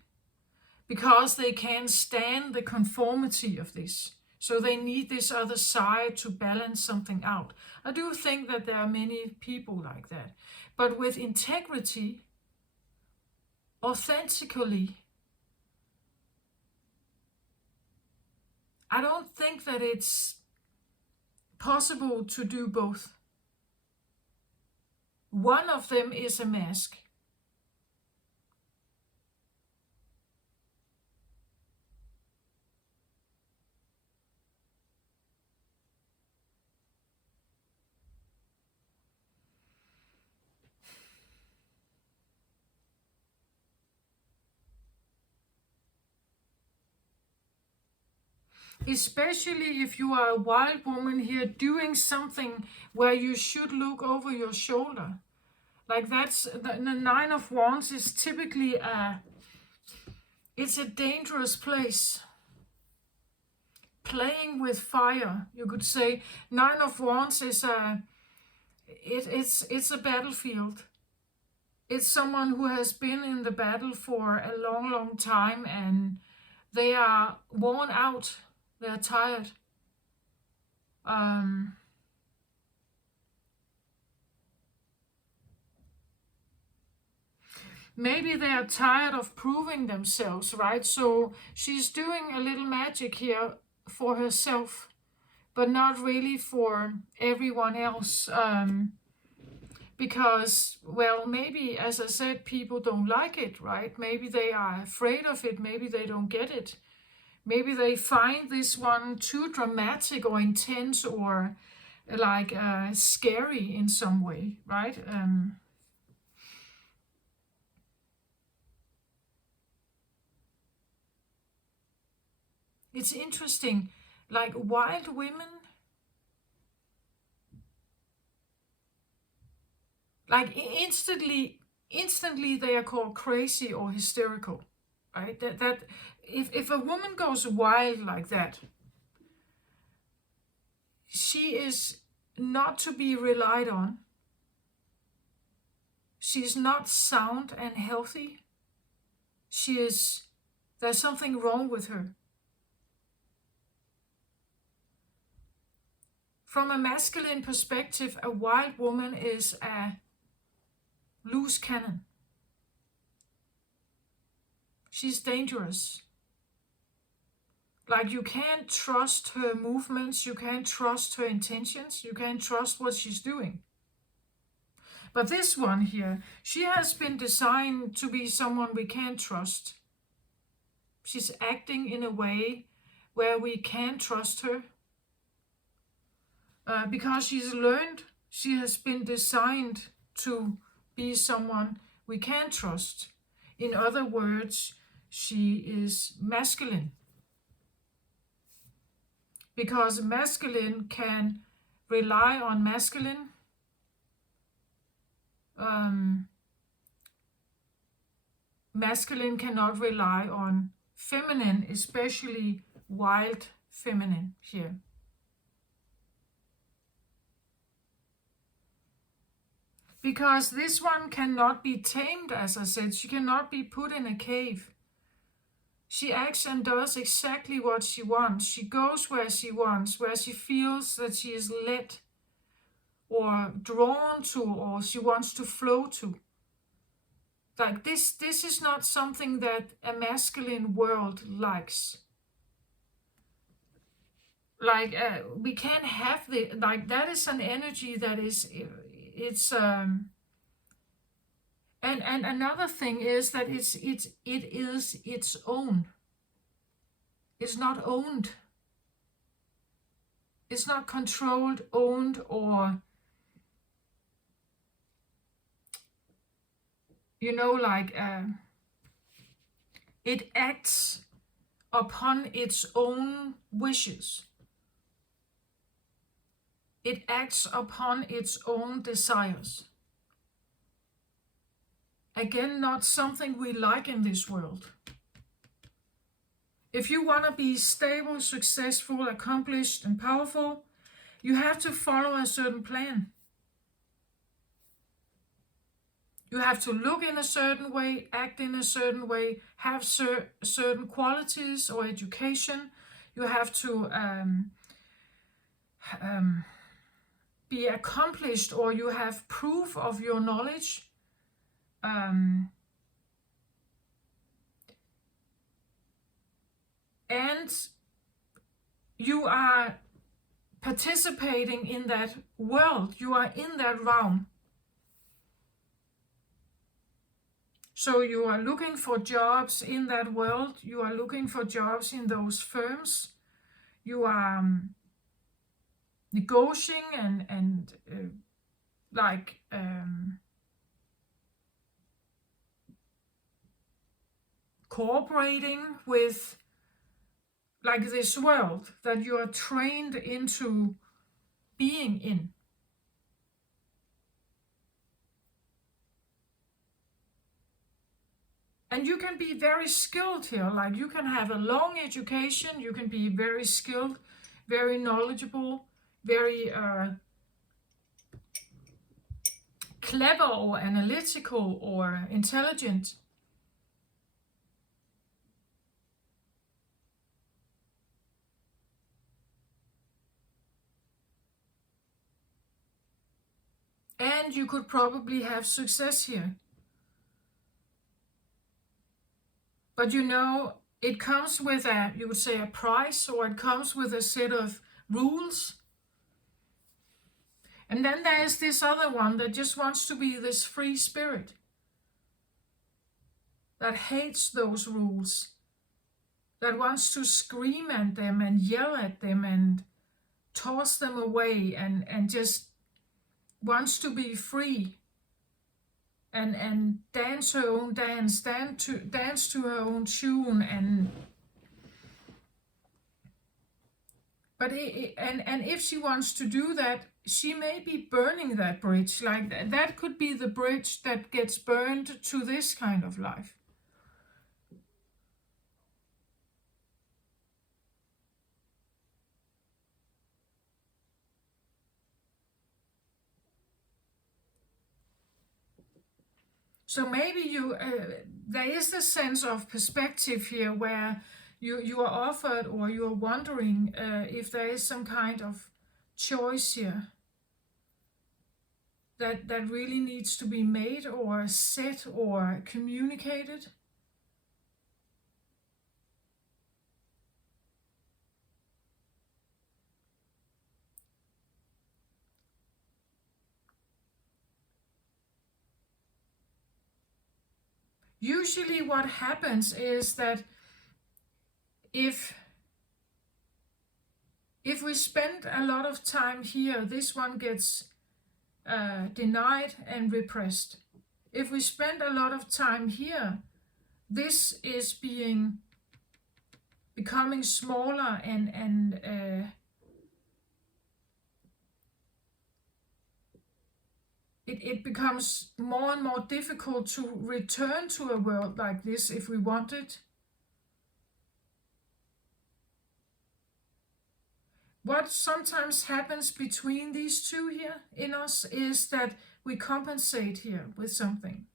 Because they can't stand the conformity of this. So they need this other side to balance something out. I do think that there are many people like that. But with integrity, authentically, I don't think that it's possible to do both. One of them is a mask. Especially if you are a wild woman here doing something where you should look over your shoulder. Like that's the Nine of Wands is typically it's a dangerous place. Playing with fire, you could say. Nine of Wands is it's a battlefield. It's someone who has been in the battle for a long, long time, and they are worn out. They're tired. Maybe they are tired of proving themselves, right? So she's doing a little magic here for herself, but not really for everyone else. Because, well, maybe, as I said, people don't like it, right? Maybe they are afraid of it. Maybe they don't get it. Maybe they find this one too dramatic or intense or like scary in some way, right? It's interesting, like wild women, like instantly they are called crazy or hysterical, right? That if a woman goes wild like that, she is not to be relied on. She's not sound and healthy. There's something wrong with her. From a masculine perspective, a wild woman is a loose cannon. She's dangerous. Like you can't trust her movements, you can't trust her intentions, you can't trust what she's doing. But this one here, she has been designed to be someone we can't trust. She's acting in a way where we can't trust her. Because she has been designed to be someone we can't trust. In other words, she is masculine. Because masculine can rely on masculine. masculine cannot rely on feminine, especially wild feminine here. Because this one cannot be tamed, as I said. She cannot be put in a cave. She acts and does exactly what she wants. She goes where she wants, where she feels that she is led or drawn to, or she wants to flow to. Like this is not something that a masculine world likes. Like we can't have the, like that is an energy that is, it's and another thing is that it is its own. It's not owned. It's not controlled, owned, or like it acts upon its own wishes. It acts upon its own desires. Again, not something we like in this world. If you want to be stable, successful, accomplished, and powerful, you have to follow a certain plan. You have to look in a certain way, act in a certain way, have certain qualities or education. You have to be accomplished, or you have proof of your knowledge. And you are participating in that world. You are in that realm. So you are looking for jobs in that world. You are looking for jobs in those firms. You are negotiating and cooperating with like this world that you are trained into being in. And you can be very skilled here. Like you can have a long education. You can be very skilled, very knowledgeable, very clever or analytical or intelligent. And you could probably have success here. But it comes with you would say a price, or it comes with a set of rules. And then there is this other one that just wants to be this free spirit, that hates those rules, that wants to scream at them and yell at them and toss them away, and just wants to be free and dance her own dance, dance to her own tune, but if she wants to do that, she may be burning that bridge. Like that could be the bridge that gets burned to this kind of life. So maybe there is the sense of perspective here where you are offered, or you are wondering if there is some kind of choice here that really needs to be made or set or communicated. Usually what happens is that if we spend a lot of time here, this one gets denied and repressed. If we spend a lot of time here, this is becoming smaller and it becomes more and more difficult to return to a world like this if we want it. What sometimes happens between these two here in us is that we compensate here with something.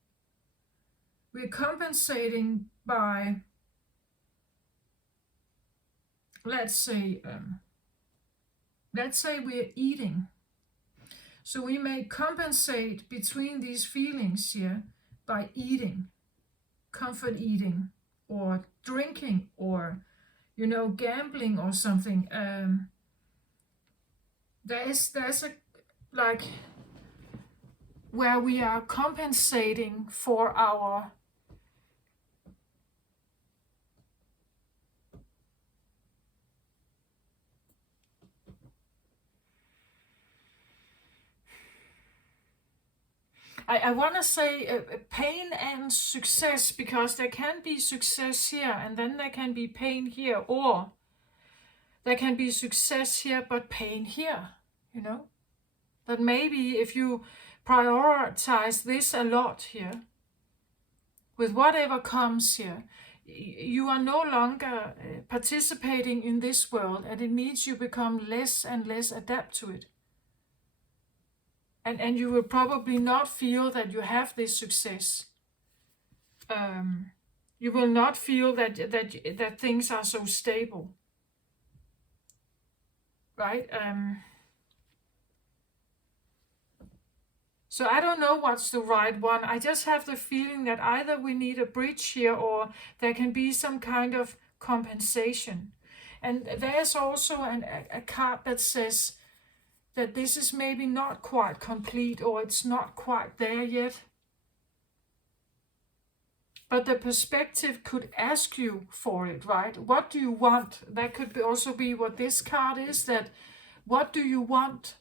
We're compensating by, let's say we're eating. So we may compensate between these feelings here by eating, comfort eating, or drinking, or, gambling or something. There's a, like, where we are compensating for our I want to say pain and success, because there can be success here and then there can be pain here, or there can be success here but pain here, that maybe if you prioritize this a lot here, with whatever comes here, you are no longer participating in this world, and it means you become less and less adapt to it. And you will probably not feel that you have this success. You will not feel that things are so stable, right? So I don't know what's the right one. I just have the feeling that either we need a bridge here, or there can be some kind of compensation. And there's also a card that says that this is maybe not quite complete, or it's not quite there yet. But the perspective could ask you for it, right? What do you want? That could also be what this card is, that what do you want?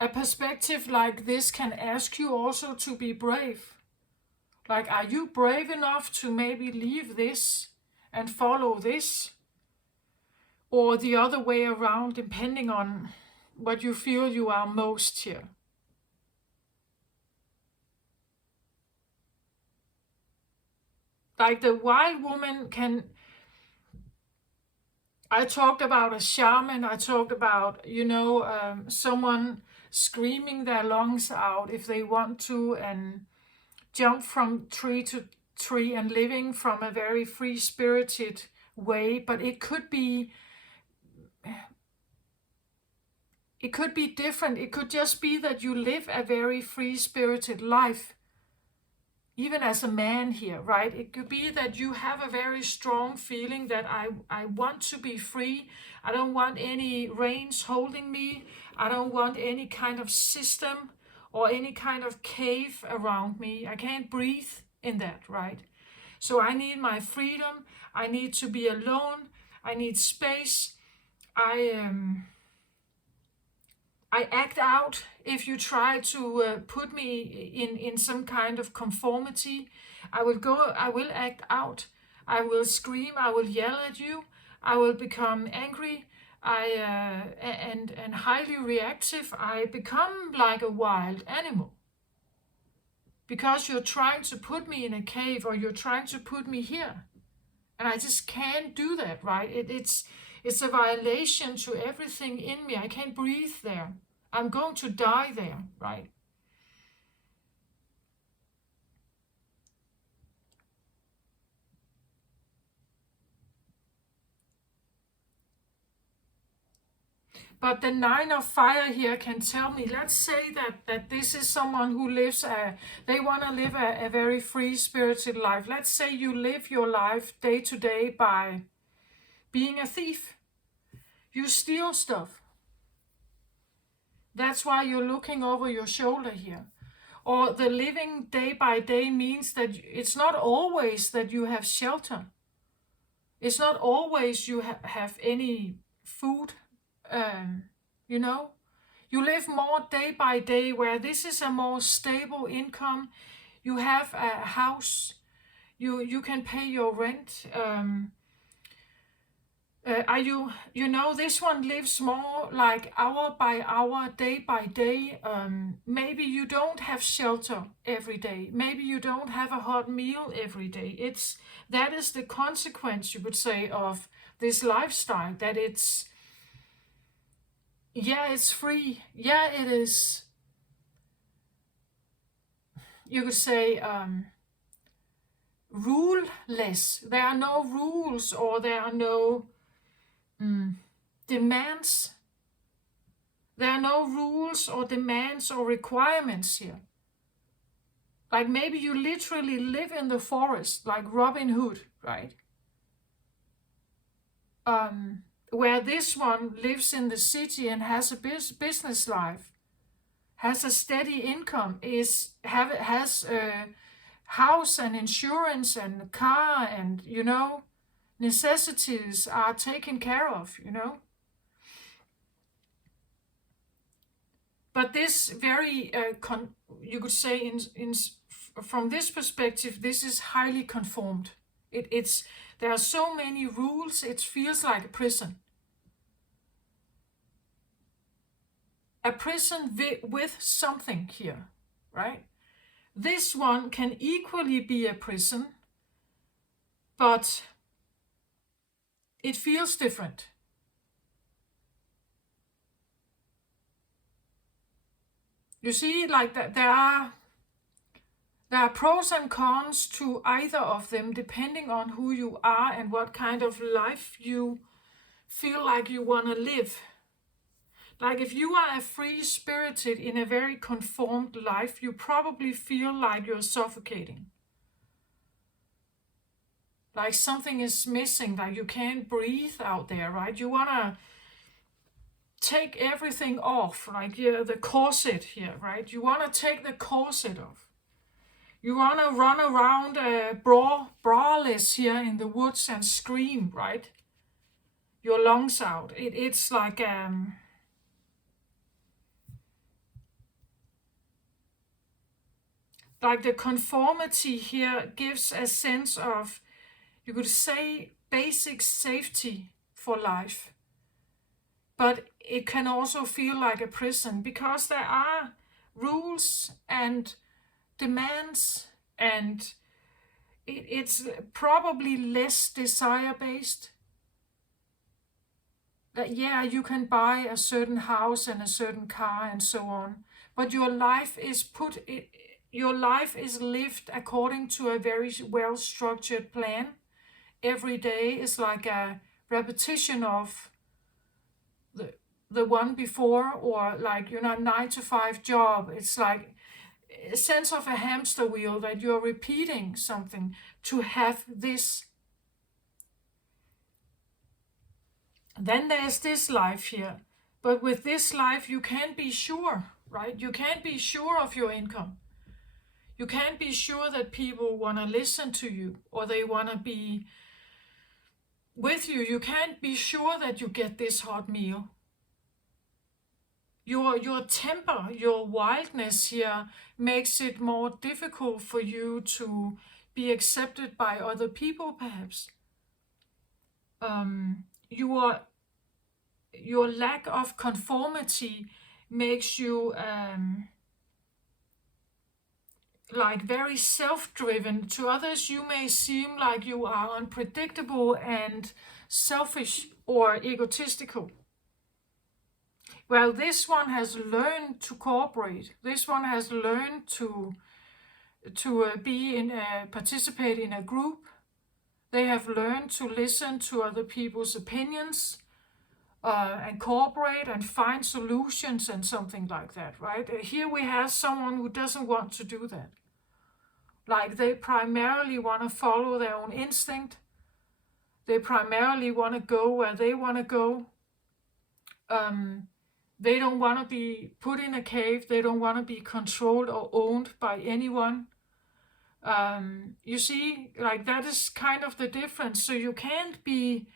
A perspective like this can ask you also to be brave. Like, are you brave enough to maybe leave this and follow this? Or the other way around, depending on what you feel you are most here. Like the wild woman can... I talked about a shaman, I talked about, someone screaming their lungs out if they want to, and jump from tree to tree and living from a very free-spirited way. But it could be different. It could just be that you live a very free-spirited life, even as a man here, right? It could be that you have a very strong feeling that I want to be free. I don't want any reins holding me. I don't want any kind of system or any kind of cave around me. I can't breathe in that, right? So I need my freedom. I need to be alone. I need space. I act out if you try to put me in some kind of conformity. I will act out. I will scream. I will yell at you. I will become angry. And highly reactive. I become like a wild animal. Because you're trying to put me in a cave, or you're trying to put me here. And I just can't do that, right? It's a violation to everything in me. I can't breathe there. I'm going to die there, right? But the Nine of Fire here can tell me, let's say that this is someone who lives, they want to live a very free-spirited life. Let's say you live your life day to day by being a thief. You steal stuff. That's why you're looking over your shoulder here. Or the living day by day means that it's not always that you have shelter. It's not always you have any food. You live more day by day, where this is a more stable income. You have a house. You can pay your rent. This one lives more like hour by hour, day by day. Maybe you don't have shelter every day. Maybe you don't have a hot meal every day. That is the consequence, you could say, of this lifestyle. That it's free. Yeah, it is. You could say ruleless. There are no rules, or there are no demands. There are no rules or demands or requirements here. Like maybe you literally live in the forest, like Robin Hood, right? Where this one lives in the city and has a business life, has a steady income, has a house and insurance and a car, and necessities are taken care of. But this very, you could say, from this perspective, this is highly conformed. There are so many rules, it feels like a prison. A prison with something here, right? This one can equally be a prison, but it feels different. You see, like that there are pros and cons to either of them, depending on who you are and what kind of life you feel like you want to live. Like if you are a free-spirited in a very conformed life, you probably feel like you're suffocating. Like something is missing, like you can't breathe out there, right? You want to take everything off, like the corset here, right? You want to take the corset off. You want to run around braless here in the woods and scream, right? Your lungs out. It's like the conformity here gives a sense of, you could say, basic safety for life. But it can also feel like a prison because there are rules and demands, and it's probably less desire-based. That you can buy a certain house and a certain car and so on, but your life is lived according to a very well-structured plan. Every day is like a repetition of the one before, or like 9 to 5 job. It's like a sense of a hamster wheel, that you're repeating something to have this. Then there's this life here, but with this life you can't be sure, right? You can't be sure of your income. You can't be sure that people want to listen to you, or they want to be with you. You can't be sure that you get this hot meal. Your temper, your wildness here makes it more difficult for you to be accepted by other people, perhaps. Your lack of conformity makes you like very self-driven. To others, you may seem like you are unpredictable and selfish or egotistical. Well, this one has learned to cooperate. This one has learned to participate in a group. They have learned to listen to other people's opinions and cooperate and find solutions and something like that, right? Here we have someone who doesn't want to do that. Like they primarily want to follow their own instinct. They primarily want to go where they want to go. They don't want to be put in a cave. They don't want to be controlled or owned by anyone. You see, like that is kind of the difference. So you can't be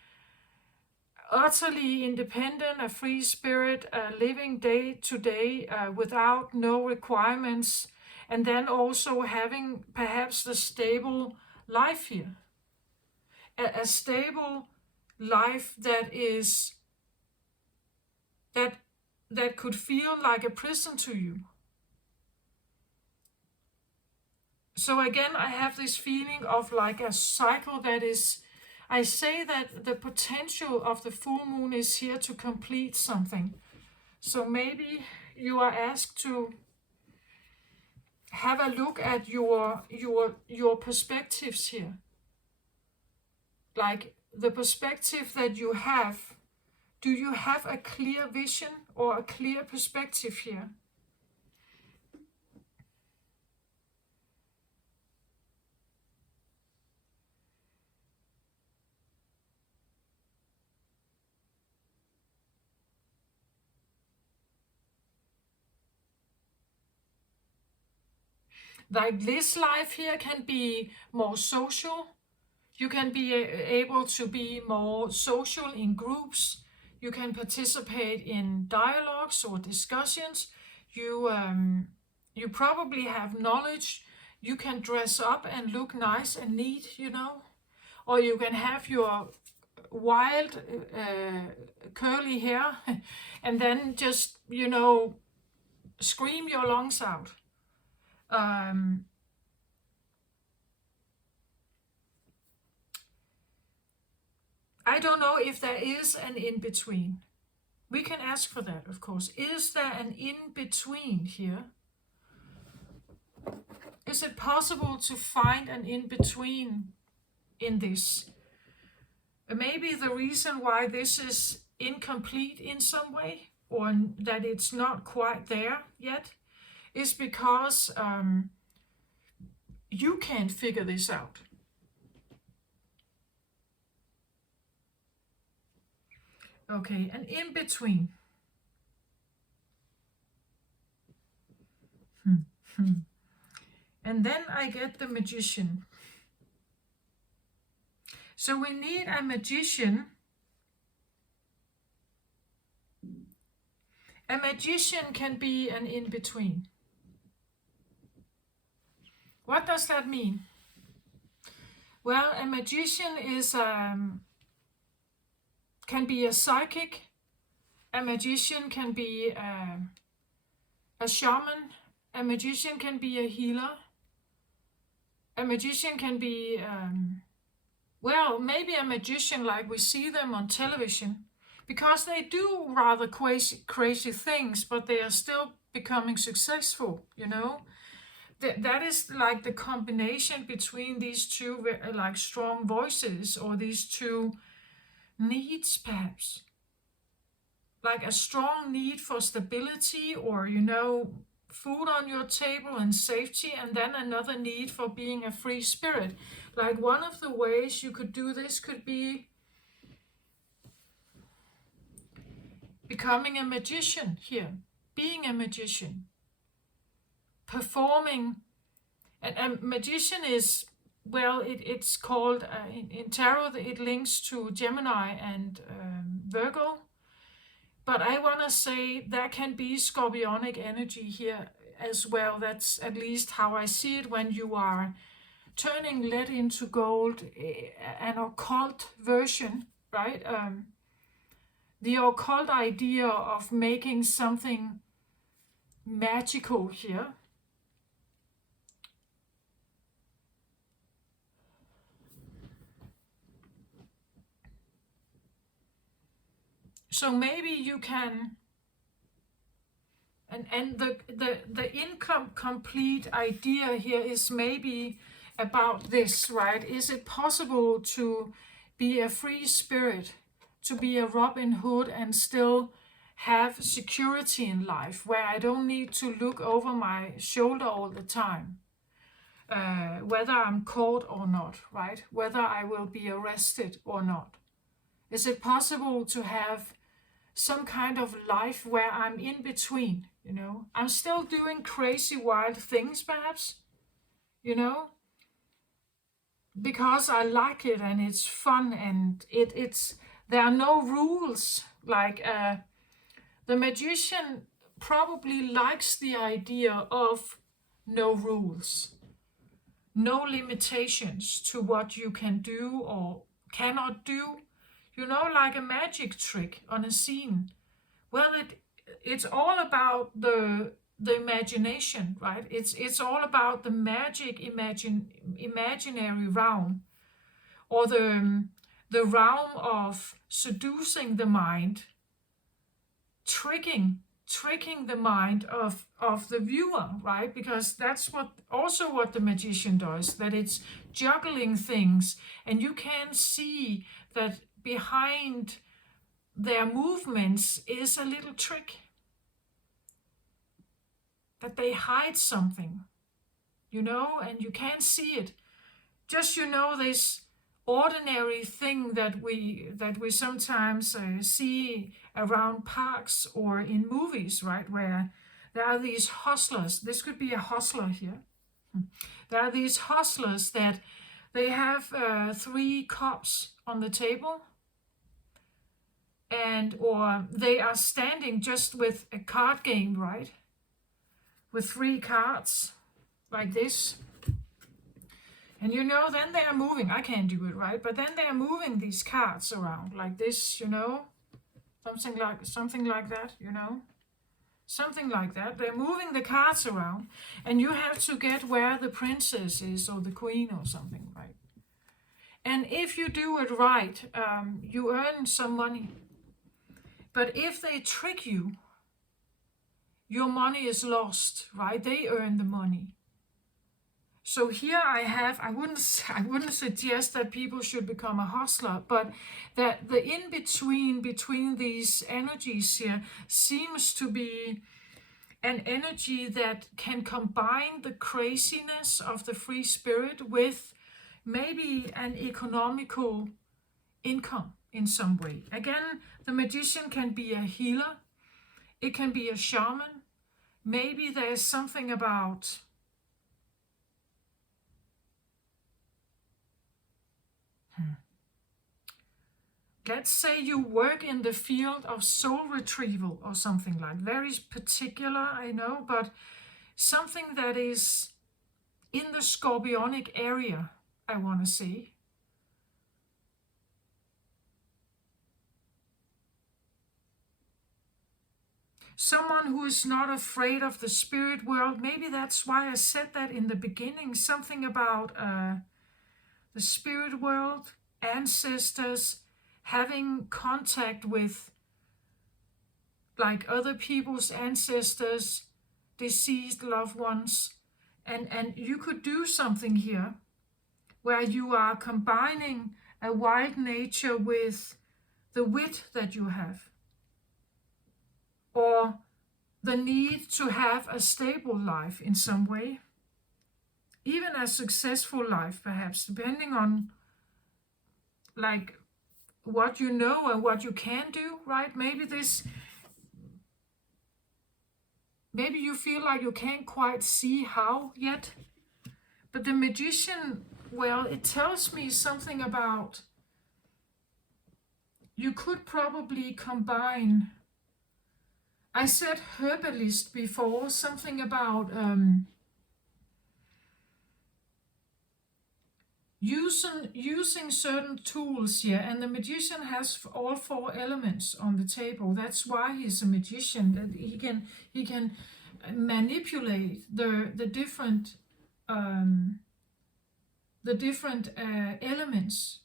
utterly independent, a free spirit, living day to day without no requirements, and then also having perhaps the stable life here. A stable life that could feel like a prison to you. So again, I have this feeling of like a cycle that is, I say that the potential of the full moon is here to complete something. So maybe you are asked to have a look at your perspectives here. Like the perspective that you have. Do you have a clear vision or a clear perspective here? Like this life here can be more social. You can be able to be more social in groups. You can participate in dialogues or discussions. You probably have knowledge. You can dress up and look nice and neat, you know. Or you can have your wild curly hair and then just, you know, scream your lungs out. I don't know if there is an in-between. We can ask for that, of course. Is there an in-between here? Is it possible to find an in-between in this? Maybe the reason why this is incomplete in some way, or that it's not quite there yet, is because you can't figure this out. Okay, an in-between. And then I get the Magician. So we need a magician. A magician can be an in-between. What does that mean? Well, a magician is can be a psychic. A magician can be a shaman. A magician can be a healer. A magician can be, well, maybe a magician like we see them on television, because they do rather crazy things, but they are still becoming successful, you know. That is like the combination between these two like strong voices, or these two needs perhaps. Like a strong need for stability, or, you know, food on your table and safety, and then another need for being a free spirit. Like one of the ways you could do this could be becoming a magician here, being a magician, performing. And a magician is, well, it's called, in tarot, it links to Gemini and Virgo. But I want to say there can be scorpionic energy here as well. That's at least how I see it when you are turning lead into gold, an occult version, right? The occult idea of making something magical here. So maybe you can, and the incomplete idea here is maybe about this, right? Is it possible to be a free spirit, to be a Robin Hood and still have security in life, where I don't need to look over my shoulder all the time, whether I'm caught or not, right? Whether I will be arrested or not. Is it possible to have some kind of life where I'm in between, you know? I'm still doing crazy wild things perhaps, you know, because I like it and it's fun, and it's there are no rules. Like the magician probably likes the idea of no rules, no limitations to what you can do or cannot do. you know, like a magic trick on a scene. Well, it's all about the imagination, right? It's all about the magic imaginary realm, or the realm of seducing the mind, tricking the mind of the viewer, right? Because that's what the magician does, that it's juggling things, and you can see that behind their movements is a little trick, that they hide something, you know, and you can't see it. Just, you know, this ordinary thing that we sometimes see around parks or in movies, right, where there are these hustlers. This could be a hustler here. There are these hustlers that they have 3 cups on the table, and or they are standing just with a card game, right, with 3 cards like this. And you know, then they are moving. I can't do it, right? But then they are moving these cards around like this, you know, something like that, you know, something like that. They're moving the cards around, and you have to get where the princess is, or the queen, or something, right? And if you do it right, you earn some money. But if they trick you, your money is lost, right? They earn the money. So here I wouldn't suggest that people should become a hustler, but that the between these energies here seems to be an energy that can combine the craziness of the free spirit with maybe an economical income in some way. Again, the magician can be a healer, it can be a shaman. Maybe there's something about let's say you work in the field of soul retrieval or something, like very particular, I know, but something that is in the scorpionic area, I want to say. Someone who is not afraid of the spirit world. Maybe that's why I said that in the beginning, something about the spirit world, ancestors, having contact with like other people's ancestors, deceased loved ones. And you could do something here where you are combining a wild nature with the wit that you have, or the need to have a stable life in some way, even a successful life, perhaps, depending on like what you know and what you can do, right? Maybe you feel like you can't quite see how yet, but the magician, well, it tells me something about you could probably combine. I said herbalist before, something about using certain tools here, and the magician has all 4 elements on the table. That's why he's a magician, that he can manipulate the different elements.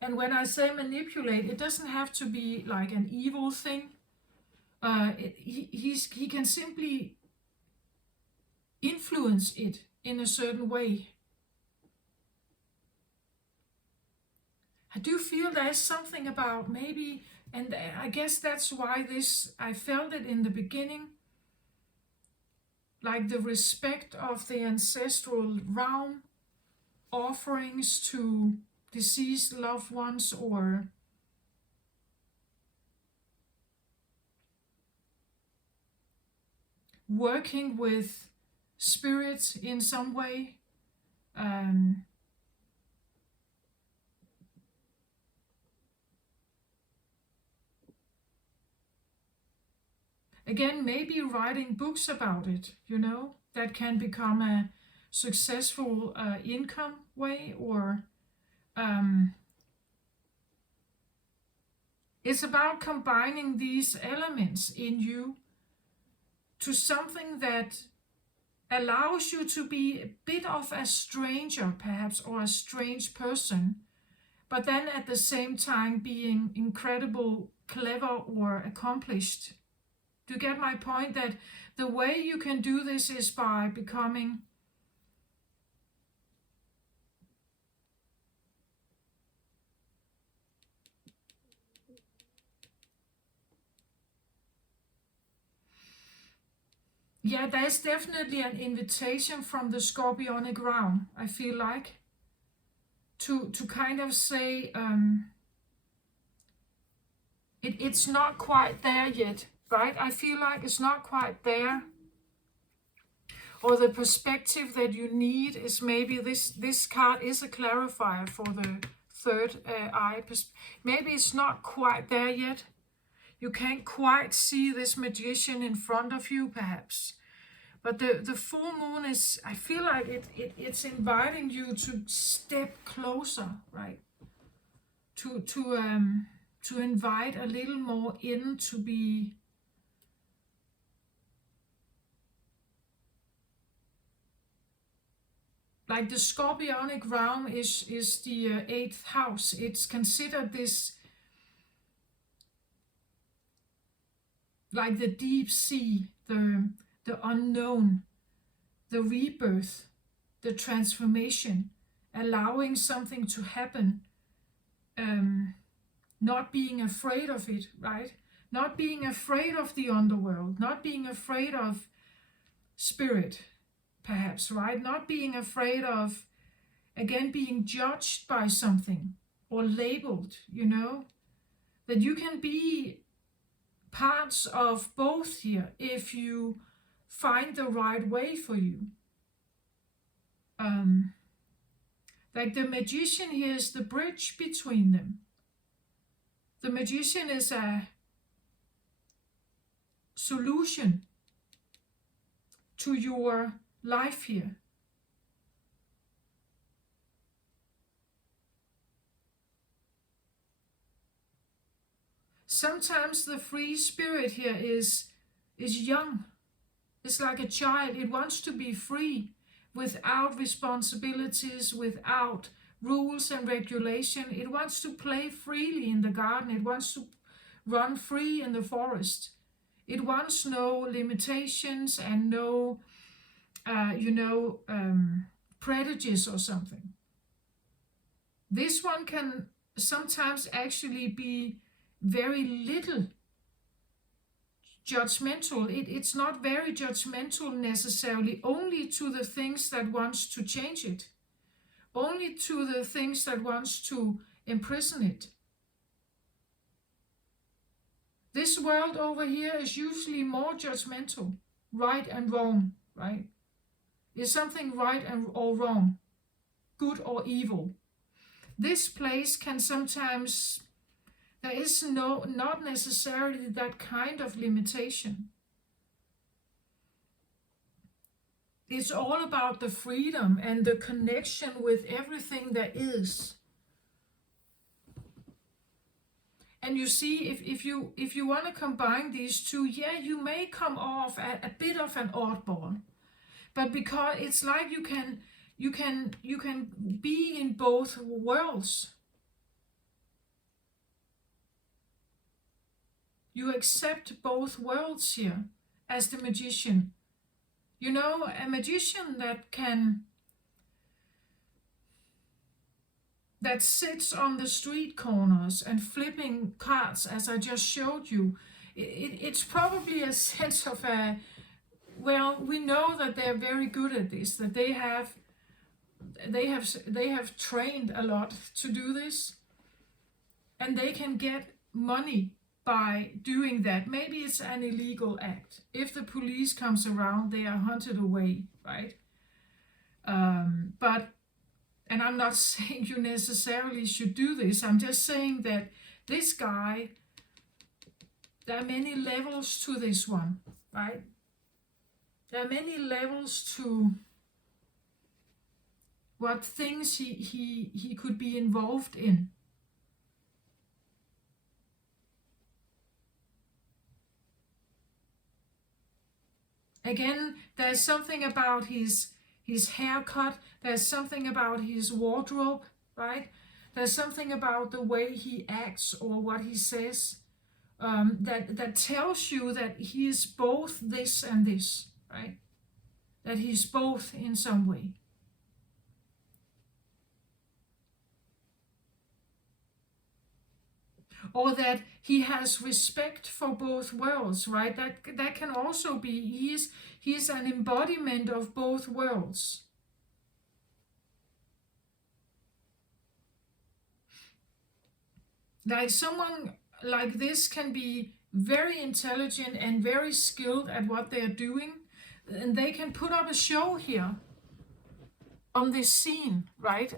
And when I say manipulate, it doesn't have to be like an evil thing. He can simply influence it in a certain way. I do feel there's something about maybe, and I guess that's why I felt it in the beginning, like the respect of the ancestral realm, offerings to deceased loved ones, or working with spirits in some way. Again, maybe writing books about it, you know, that can become a successful income way, or It's about combining these elements in you to something that allows you to be a bit of a stranger, perhaps, or a strange person, but then at the same time being incredible, clever, or accomplished. Do you get my point? That the way you can do this is by becoming yeah, there's definitely an invitation from the Scorpionic realm, I feel like, to kind of say it's not quite there yet, right? I feel like it's not quite there. Or the perspective that you need is maybe this card is a clarifier for the third eye. Maybe it's not quite there yet. You can't quite see this magician in front of you, perhaps. But the full moon is, I feel like it's inviting you to step closer, right? To invite a little more in, to be like the Scorpionic realm is the 8th house. It's considered this like the deep sea, the unknown, the rebirth, the transformation, allowing something to happen, not being afraid of it, right? Not being afraid of the underworld, not being afraid of spirit, perhaps, right? Not being afraid of, again, being judged by something or labeled, that you can be parts of both here if you find the right way for you. Like the magician here is the bridge between them. The magician is a solution to your life here. Sometimes the free spirit here is young. It's like a child. It wants to be free without responsibilities, without rules and regulation. It wants to play freely in the garden. It wants to run free in the forest. It wants no limitations and no, prejudice or something. This one can sometimes actually be very little judgmental. It's not very judgmental necessarily, only to the things that wants to change it, only to the things that wants to imprison it. This world over here is usually more judgmental, right and wrong, right? Is something right or wrong, good or evil? This place can sometimes, there is not necessarily that kind of limitation. It's all about the freedom and the connection with everything that is. And you see, if you want to combine these two, yeah, you may come off a bit of an oddball, but because it's like you can be in both worlds. You accept both worlds here as the magician. A magician that sits on the street corners and flipping cards, as I just showed you. It's probably a sense of we know that they're very good at this, that they have trained a lot to do this, and they can get money by doing that. Maybe it's an illegal act. If the police comes around, they are hunted away, right? And I'm not saying you necessarily should do this. I'm just saying that this guy, there are many levels to this one, right? There are many levels to what things he could be involved in. Again, there's something about his haircut, there's something about his wardrobe, right? There's something about the way he acts or what he says, that tells you that he is both this and this, right? That he's both in some way. Or that he has respect for both worlds, right? That can also be, he's an embodiment of both worlds. Like someone like this can be very intelligent and very skilled at what they're doing, and they can put up a show here on this scene, right?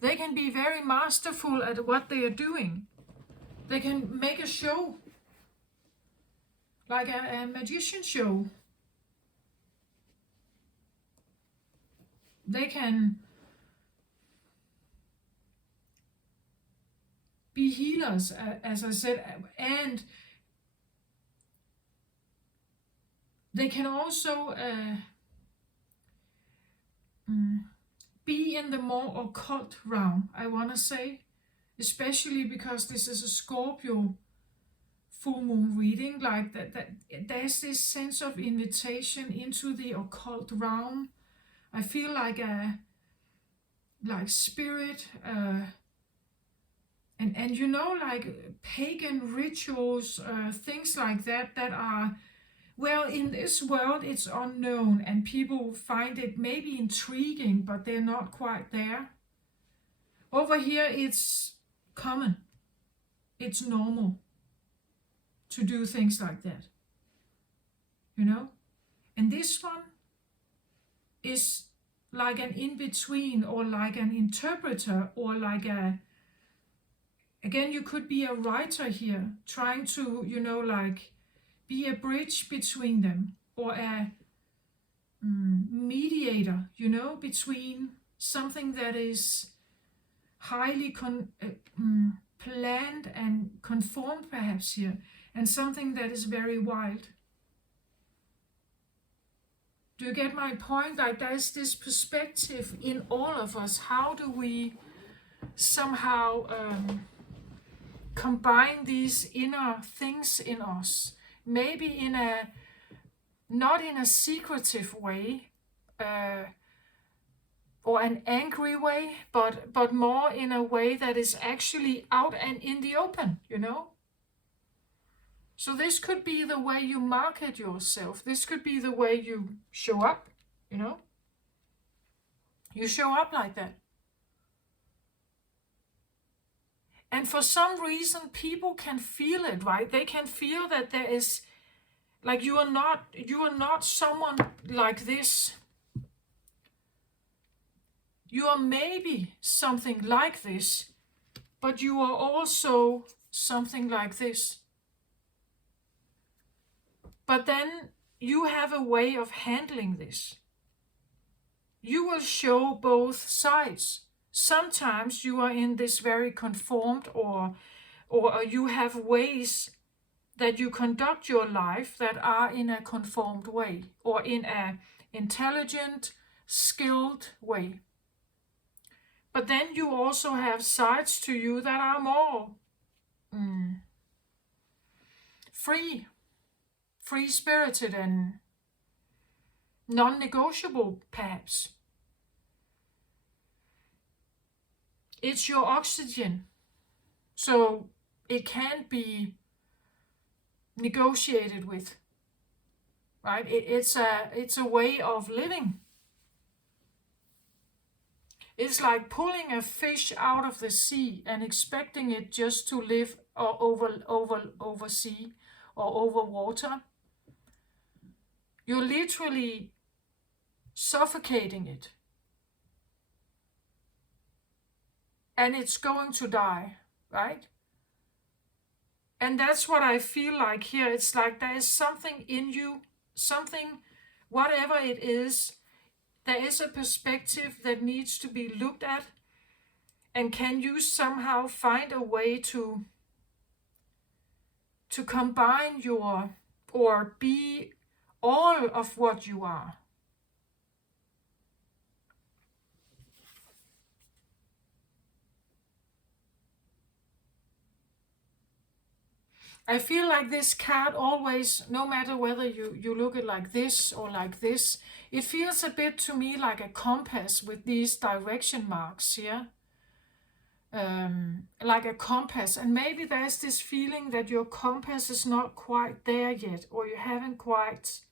They can be very masterful at what they are doing. They can make a show, like a magician show. They can be healers, as I said, and they can also be in the more occult realm, I want to say, especially because this is a Scorpio full moon reading, like that there's this sense of invitation into the occult realm. I feel like spirit, and you know, like pagan rituals, things like that are, well, in this world it's unknown and people find it maybe intriguing, but they're not quite there. Over here it's common, it's normal to do things like that, you know. And this one is like an in-between, or like an interpreter, or like again, you could be a writer here, trying to, you know, like be a bridge between them, or a mediator, you know, between something that is highly planned and conformed perhaps here, and something that is very wild. Do you get my point? Like there's this perspective in all of us. How do we somehow combine these inner things in us? Maybe in a, not in a secretive way, or an angry way, but more in a way that is actually out and in the open, you know? So this could be the way you market yourself. This could be the way you show up, you know? You show up like that. And for some reason, people can feel it, right? They can feel that there is, like, you are not someone like this. You are maybe something like this, but you are also something like this. But then you have a way of handling this. You will show both sides. Sometimes you are in this very conformed, or you have ways that you conduct your life that are in a conformed way, or in a intelligent, skilled way. But then you also have sides to you that are more free-spirited and non-negotiable, perhaps. It's your oxygen, so it can't be negotiated with, right? It's a way of living. It's like pulling a fish out of the sea and expecting it just to live over sea or over water. You're literally suffocating it. And it's going to die, right? And that's what I feel like here. It's like there is something in you, something, whatever it is, there is a perspective that needs to be looked at. And can you somehow find a way to combine your, or be all of what you are? I feel like this card always, no matter whether you look at like this or like this, it feels a bit to me like a compass with these direction marks here. Like a compass, and maybe there's this feeling that your compass is not quite there yet, or you haven't quite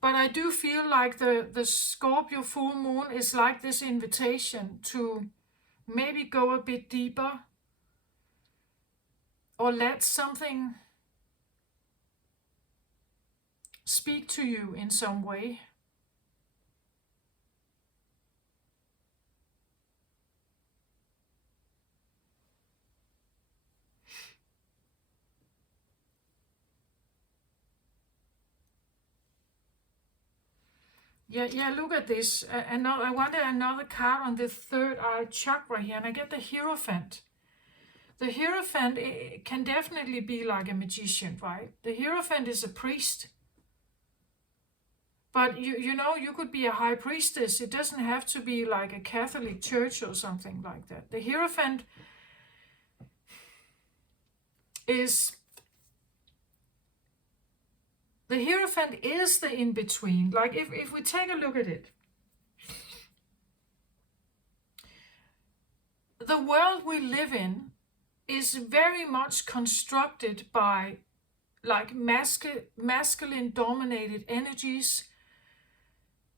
but I do feel like the Scorpio full moon is like this invitation to maybe go a bit deeper, or let something speak to you in some way. Yeah, look at this. I wanted another card on the third eye chakra here, and I get the Hierophant. The Hierophant can definitely be like a magician, right? The Hierophant is a priest. But you know, you could be a high priestess. It doesn't have to be like a Catholic church or something like that. The Hierophant is the in-between. Like if we take a look at it, the world we live in is very much constructed by like masculine dominated energies.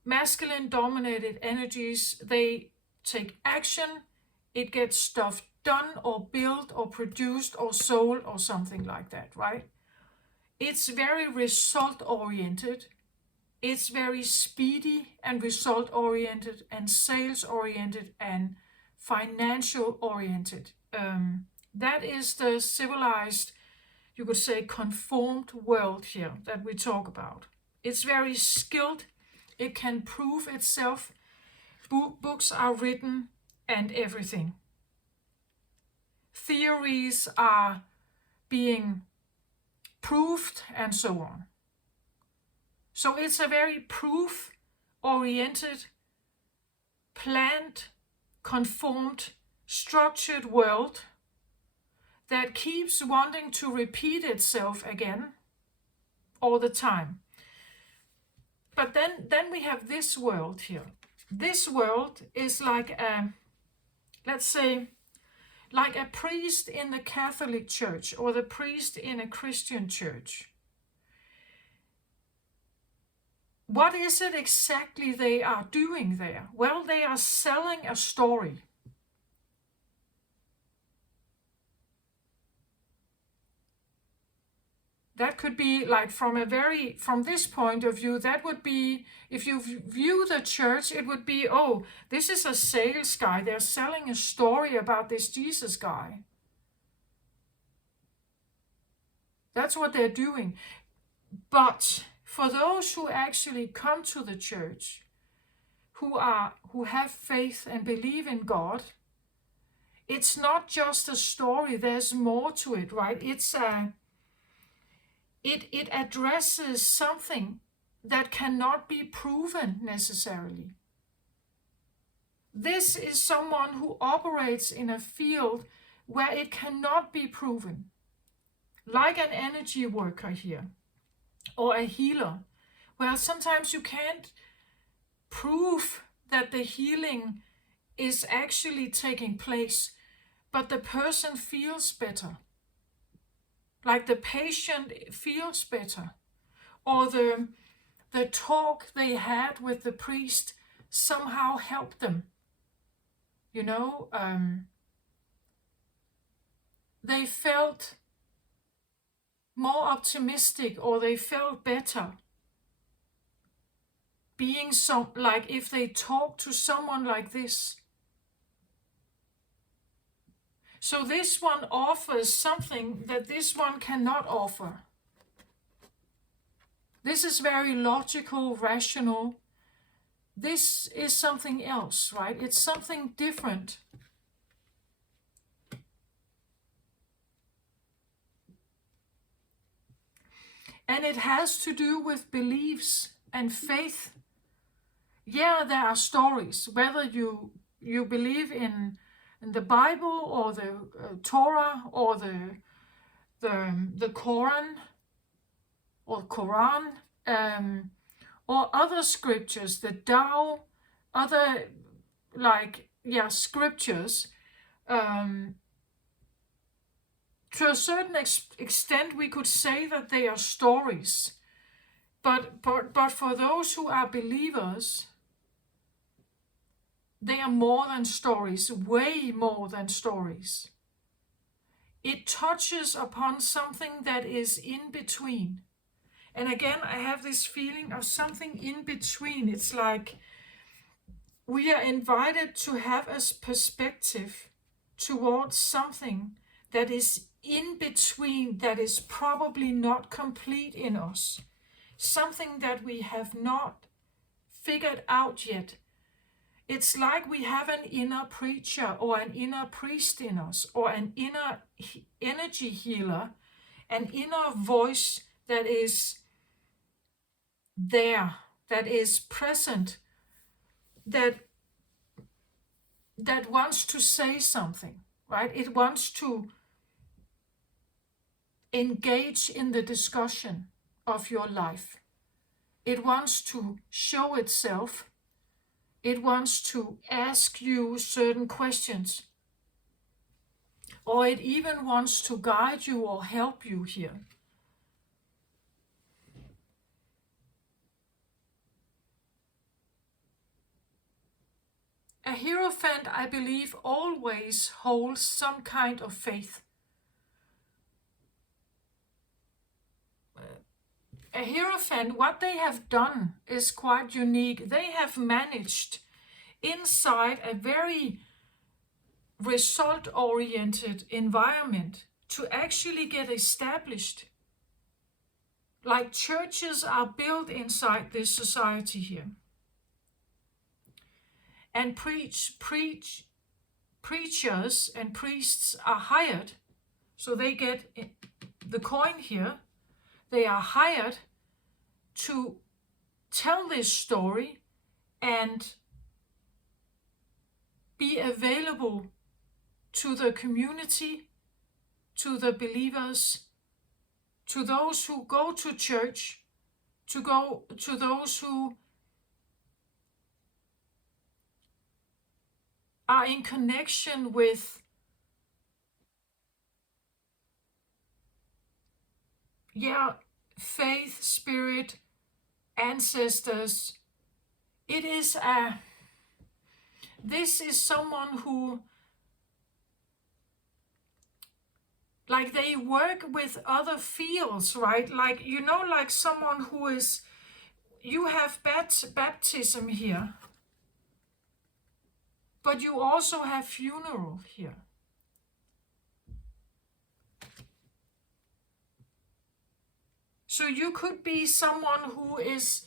Masculine dominated energies, they take action, it gets stuff done or built or produced or sold or something like that, right? It's very result oriented. It's very speedy and result oriented and sales oriented and financial oriented. That is the civilized, you could say, conformed world here that we talk about. It's very skilled. It can prove itself. Books are written and everything. Theories are being proved and so on. So it's a very proof-oriented, planned, conformed, structured world that keeps wanting to repeat itself again all the time. But then we have this world here. This world is like a, let's say, like a priest in the Catholic Church or the priest in a Christian church. What is it exactly they are doing there? Well, they are selling a story. That could be like from this point of view, that would be, if you view the church, it would be, oh, this is a sales guy. They're selling a story about this Jesus guy. That's what they're doing. But for those who actually come to the church, who have faith and believe in God, it's not just a story. There's more to it, right? It addresses something that cannot be proven necessarily. This is someone who operates in a field where it cannot be proven, like an energy worker here, or a healer. Well, sometimes you can't prove that the healing is actually taking place, but the person feels better. Like the patient feels better, or the talk they had with the priest somehow helped them. You know, they felt more optimistic, or they felt better. being like if they talk to someone like this. So this one offers something that this one cannot offer. This is very logical, rational. This is something else, right? It's something different. And it has to do with beliefs and faith. Yeah, there are stories, whether you believe in the Bible or the Torah or the Quran or Quran, or other scriptures, the Tao, other scriptures. To a certain extent, we could say that they are stories. But for those who are believers, they are more than stories, way more than stories. It touches upon something that is in between. And again, I have this feeling of something in between. It's like we are invited to have a perspective towards something that is in between, that is probably not complete in us. Something that we have not figured out yet. It's like we have an inner preacher or an inner priest in us, or an inner energy healer, an inner voice that is there, that is present, that wants to say something, right? It wants to engage in the discussion of your life. It wants to show itself. It wants to ask you certain questions. Or it even wants to guide you or help you here. A Hierophant, I believe, always holds some kind of faith. A Hierophant, what they have done is quite unique. They have managed, inside a very result-oriented environment, to actually get established. Like churches are built inside this society here. And preachers and priests are hired, so they get the coin here. They are hired to tell this story and be available to the community, to the believers, to those who go to church, to those who are in connection with faith, spirit, ancestors. This is someone who, like, they work with other fields, right? Like, like someone who is, you have baptism here, but you also have funeral here. So you could be someone who is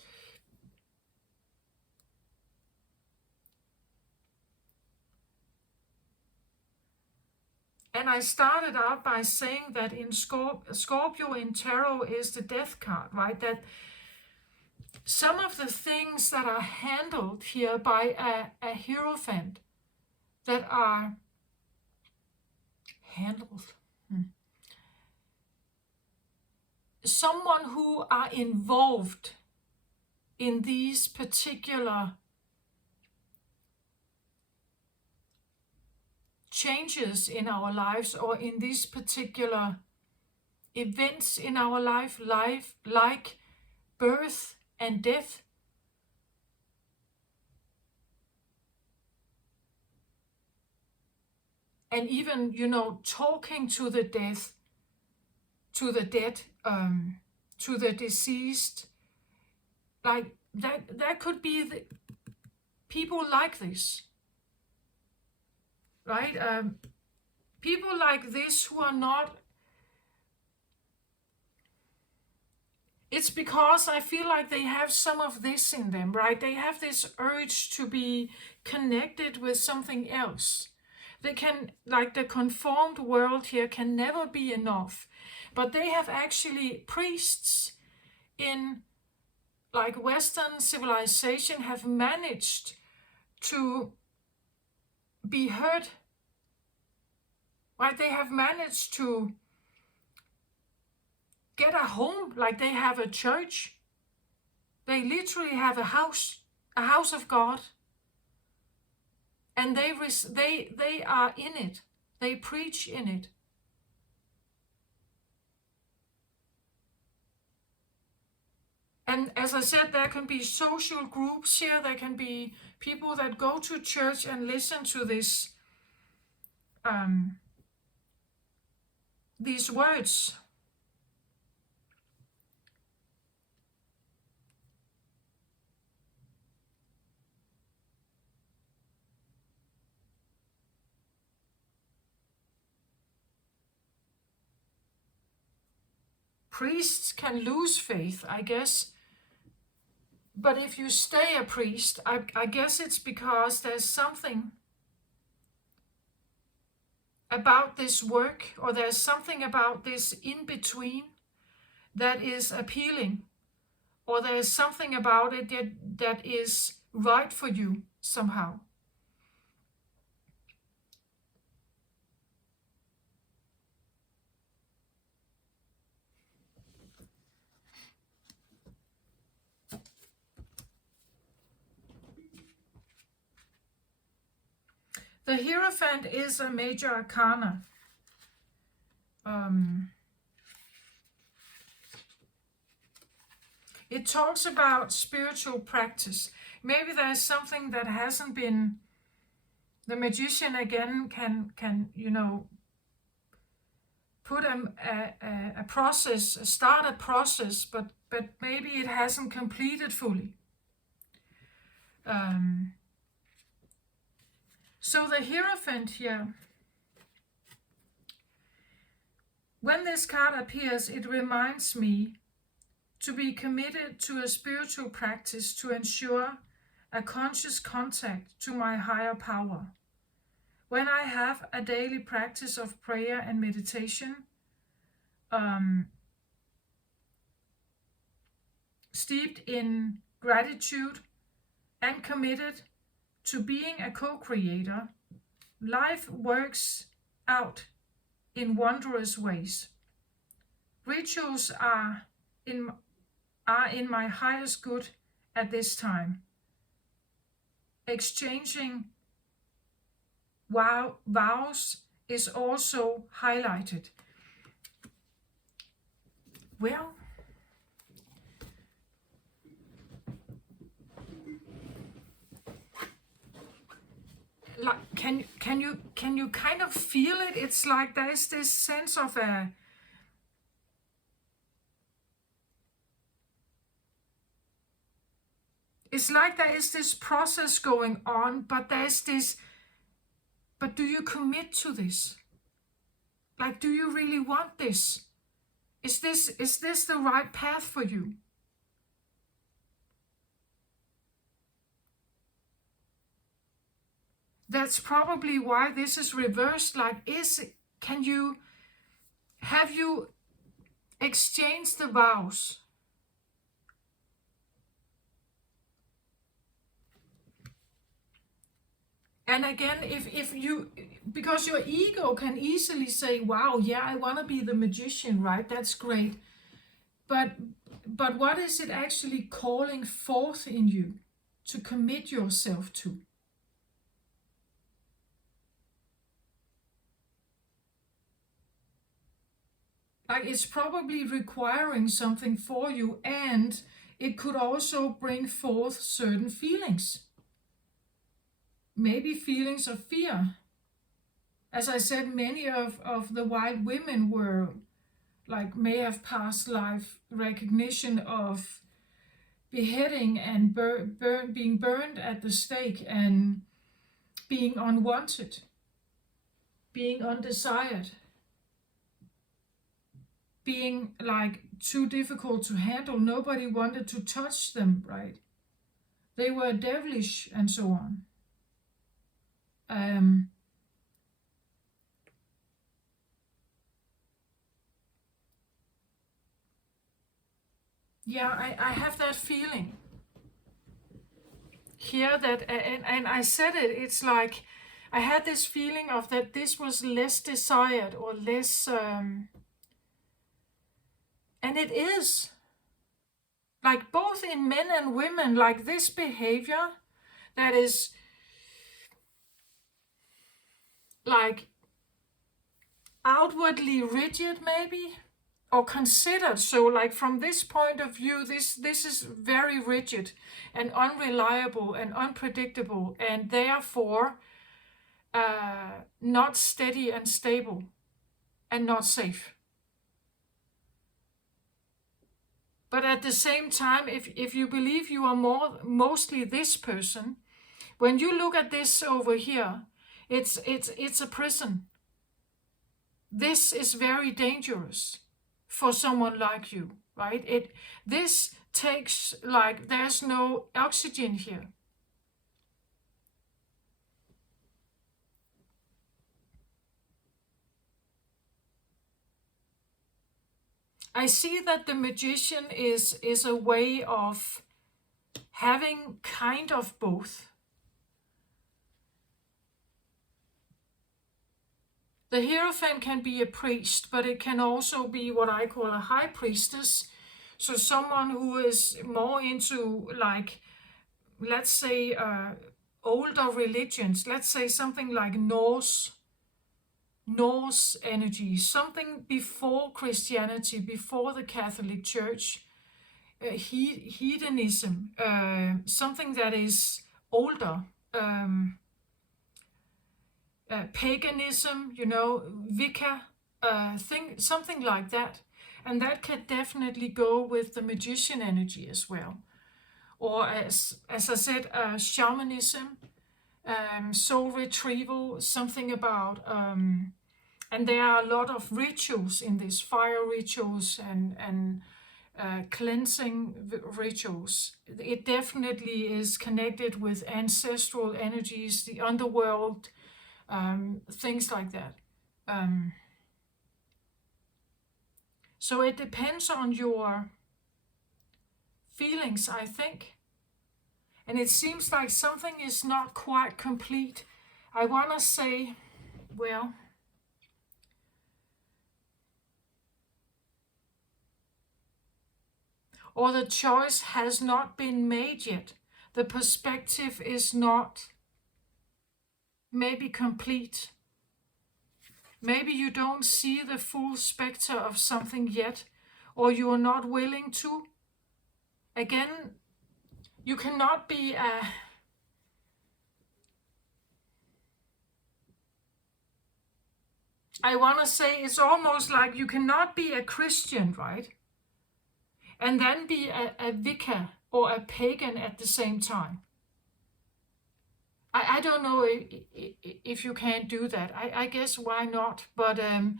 and I started out by saying that in Scorpio in tarot is the death card, right? That some of the things that are handled here by a Hierophant, that are handled. Someone who are involved in these particular changes in our lives, or in these particular events in our life, like birth and death. And even, talking to the dead, to the deceased, like that could be people like this, right? People like this who are not. It's because I feel like they have some of this in them, right? They have this urge to be connected with something else. They can, like the conformed world here can never be enough. But they have actually, priests in like Western civilization have managed to be heard, right? They have managed to get a home, like they have a church. They literally have a house of God. And they are in it. They preach in it. And as I said, there can be social groups here. There can be people that go to church and listen to this, these words. Priests can lose faith, I guess. But if you stay a priest, I guess it's because there's something about this work, or there's something about this in between that is appealing, or there's something about it that is right for you somehow. The Hierophant is a major arcana. It talks about spiritual practice. Maybe there's something that hasn't been. The magician again can put a process, start a process, but maybe it hasn't completed fully. So the Hierophant here, when this card appears, it reminds me to be committed to a spiritual practice to ensure a conscious contact to my higher power. When I have a daily practice of prayer and meditation, steeped in gratitude and committed to being a co-creator, life works out in wondrous ways. Rituals are in my highest good at this time. Exchanging vows is also highlighted. Well, like, can you kind of feel it? It's like there's this sense of it's like there is this process going on, but do you commit to this? Like, do you really want this? Is this the right path for you? That's probably why this is reversed. Like, have you exchanged the vows? And again, if you, because your ego can easily say, wow, yeah, I want to be the magician, right? That's great. But what is it actually calling forth in you to commit yourself to? Like, it's probably requiring something for you, and it could also bring forth certain feelings. Maybe feelings of fear. As I said, many of the white women were, like, may have past life recognition of beheading and being burned at the stake and being unwanted, being undesired, being like too difficult to handle. Nobody wanted to touch them, right? They were devilish and so on. Yeah, I have that feeling here that, and I said it, it's like I had this feeling of that this was less desired or less, and it is, like both in men and women, like this behavior that is like outwardly rigid maybe, or considered so, like from this point of view, this is very rigid and unreliable and unpredictable, and therefore not steady and stable and not safe. But at the same time, if you believe you are mostly this person, when you look at this over here, it's a prison. This is very dangerous for someone like you, right? This takes, like, there's no oxygen here. I see that the magician is a way of having kind of both. The Hierophant can be a priest, but it can also be what I call a high priestess. So someone who is more into, like, let's say, older religions. Let's say something like Norse energy, something before Christianity, before the Catholic Church, hedonism, something that is older. Paganism, Wicca, something like that. And that can definitely go with the magician energy as well. Or as I said, shamanism, soul retrieval, something about, and there are a lot of rituals in this, fire rituals and cleansing rituals. It definitely is connected with ancestral energies, the underworld, things like that. So it depends on your feelings, I think. And it seems like something is not quite complete. I want to say, well, or the choice has not been made yet. The perspective is not maybe complete. Maybe you don't see the full specter of something yet, or you are not willing to. Again, you cannot be I want to say it's almost like you cannot be a Christian, right? And then be a Wicca or a pagan at the same time. I don't know if you can't do that. I guess why not? But in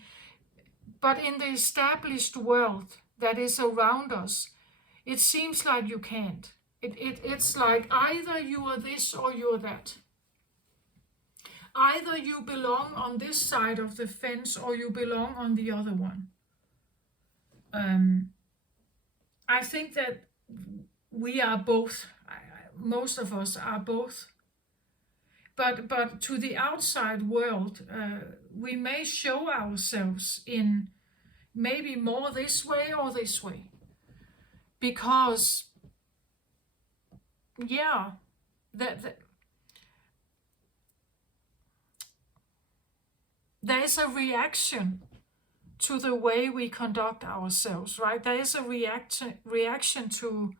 the established world that is around us, it seems like you can't. It's like either you are this or you're that. Either you belong on this side of the fence or you belong on the other one. I think that we are both. Most of us are both. But to the outside world, we may show ourselves in maybe more this way or this way. Because, yeah, there is a reaction to the way we conduct ourselves, right? There is a reaction to,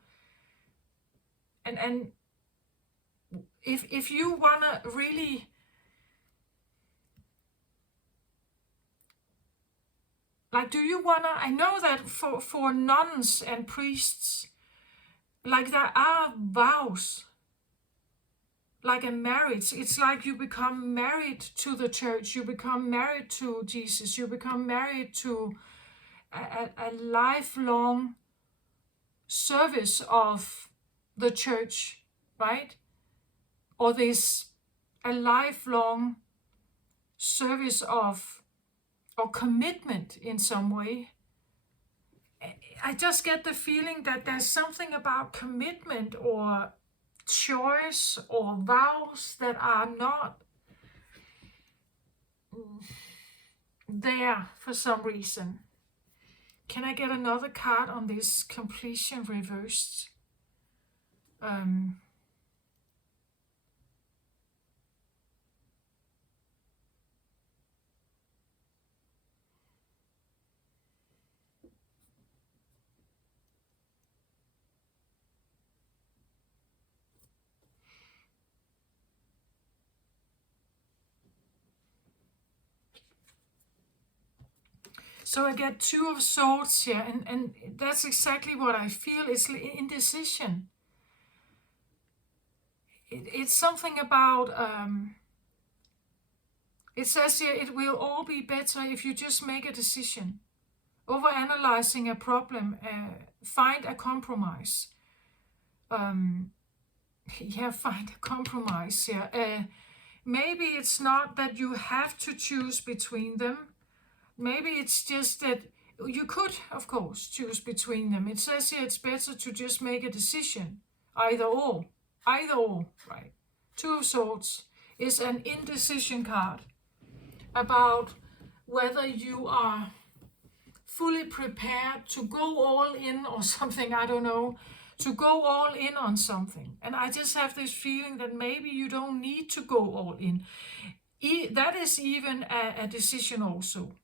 and if you wanna really like, do you wanna? I know that for nuns and priests, like there are vows, like a marriage. It's like you become married to the church, you become married to Jesus, you become married to a lifelong service of the church, right? Or this a lifelong service of or commitment in some way. I just get the feeling that there's something about commitment or choice or vows that are not there for some reason. Can I get another card on this completion reversed? So I get Two of Swords here, and that's exactly what I feel. It's indecision. It's something about, it says here, it will all be better if you just make a decision. Overanalyzing a problem, find a compromise. Yeah, find a compromise here. Maybe it's not that you have to choose between them. Maybe it's just that you could, of course, choose between them. It says here it's better to just make a decision. Either or. Either or, right? Two of Swords is an indecision card about whether you are fully prepared to go all in or something, I don't know, to go all in on something. And I just have this feeling that maybe you don't need to go all in. That is even a decision also.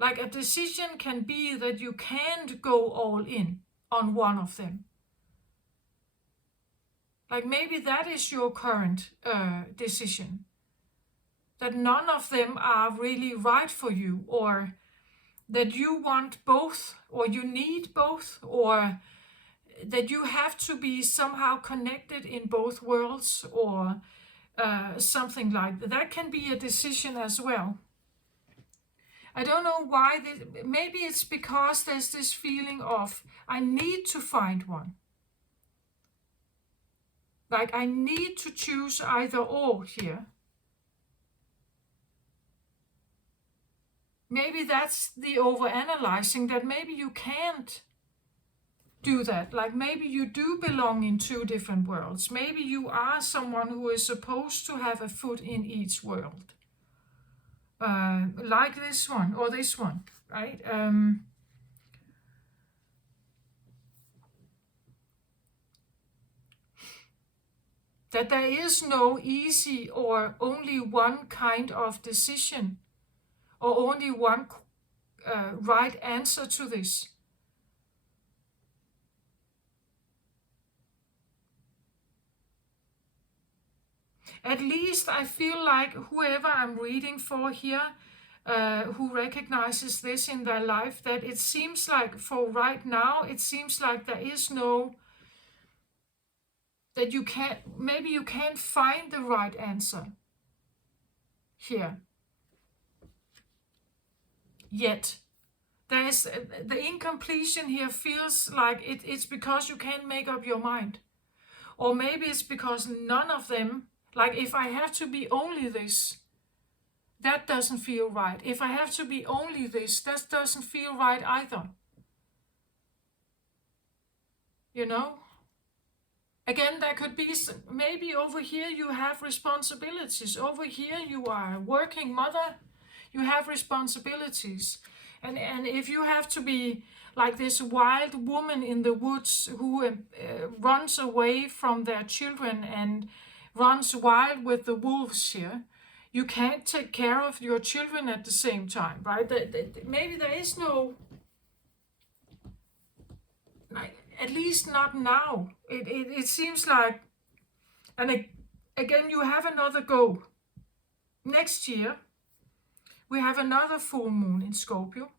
Like a decision can be that you can't go all in on one of them. Like maybe that is your current decision. That none of them are really right for you, or that you want both, or you need both, or that you have to be somehow connected in both worlds, or something like that. That can be a decision as well. I don't know why. Maybe it's because there's this feeling of, I need to find one. Like I need to choose either or here. Maybe that's the overanalyzing, that maybe you can't do that. Like maybe you do belong in two different worlds. Maybe you are someone who is supposed to have a foot in each world. Like this one or this one, right? That there is no easy or only one kind of decision or only one right answer to this. At least I feel like whoever I'm reading for here, who recognizes this in their life, that it seems like for right now, it seems like there is no, that you can't, maybe you can't find the right answer here yet. There's the incompletion here feels like it's because you can't make up your mind. Or maybe it's because none of them, like if I have to be only this, that doesn't feel right. If I have to be only this, that doesn't feel right either. You know? Again, there could be, maybe over here you have responsibilities. Over here you are a working mother, you have responsibilities. And if you have to be like this wild woman in the woods who runs away from their children and runs wild with the wolves here, you can't take care of your children at the same time, right? Maybe there is no, at least not now. It seems like, and again, you have another go. Next year, we have another full moon in Scorpio.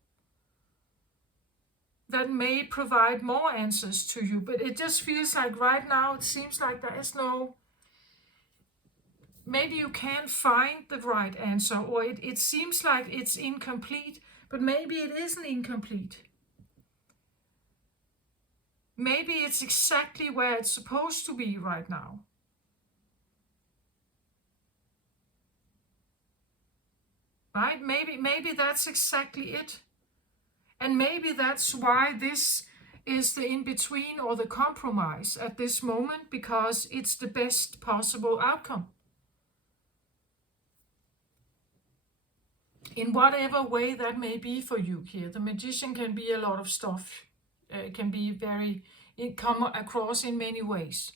that may provide more answers to you. But it just feels like right now it seems like there is no, maybe you can't find the right answer, or it seems like it's incomplete, but maybe it isn't incomplete. Maybe it's exactly where it's supposed to be right now. Right? Maybe that's exactly it. And maybe that's why this is the in-between or the compromise at this moment, because it's the best possible outcome. In whatever way that may be for you here. The Magician can be a lot of stuff. It can be it come across in many ways.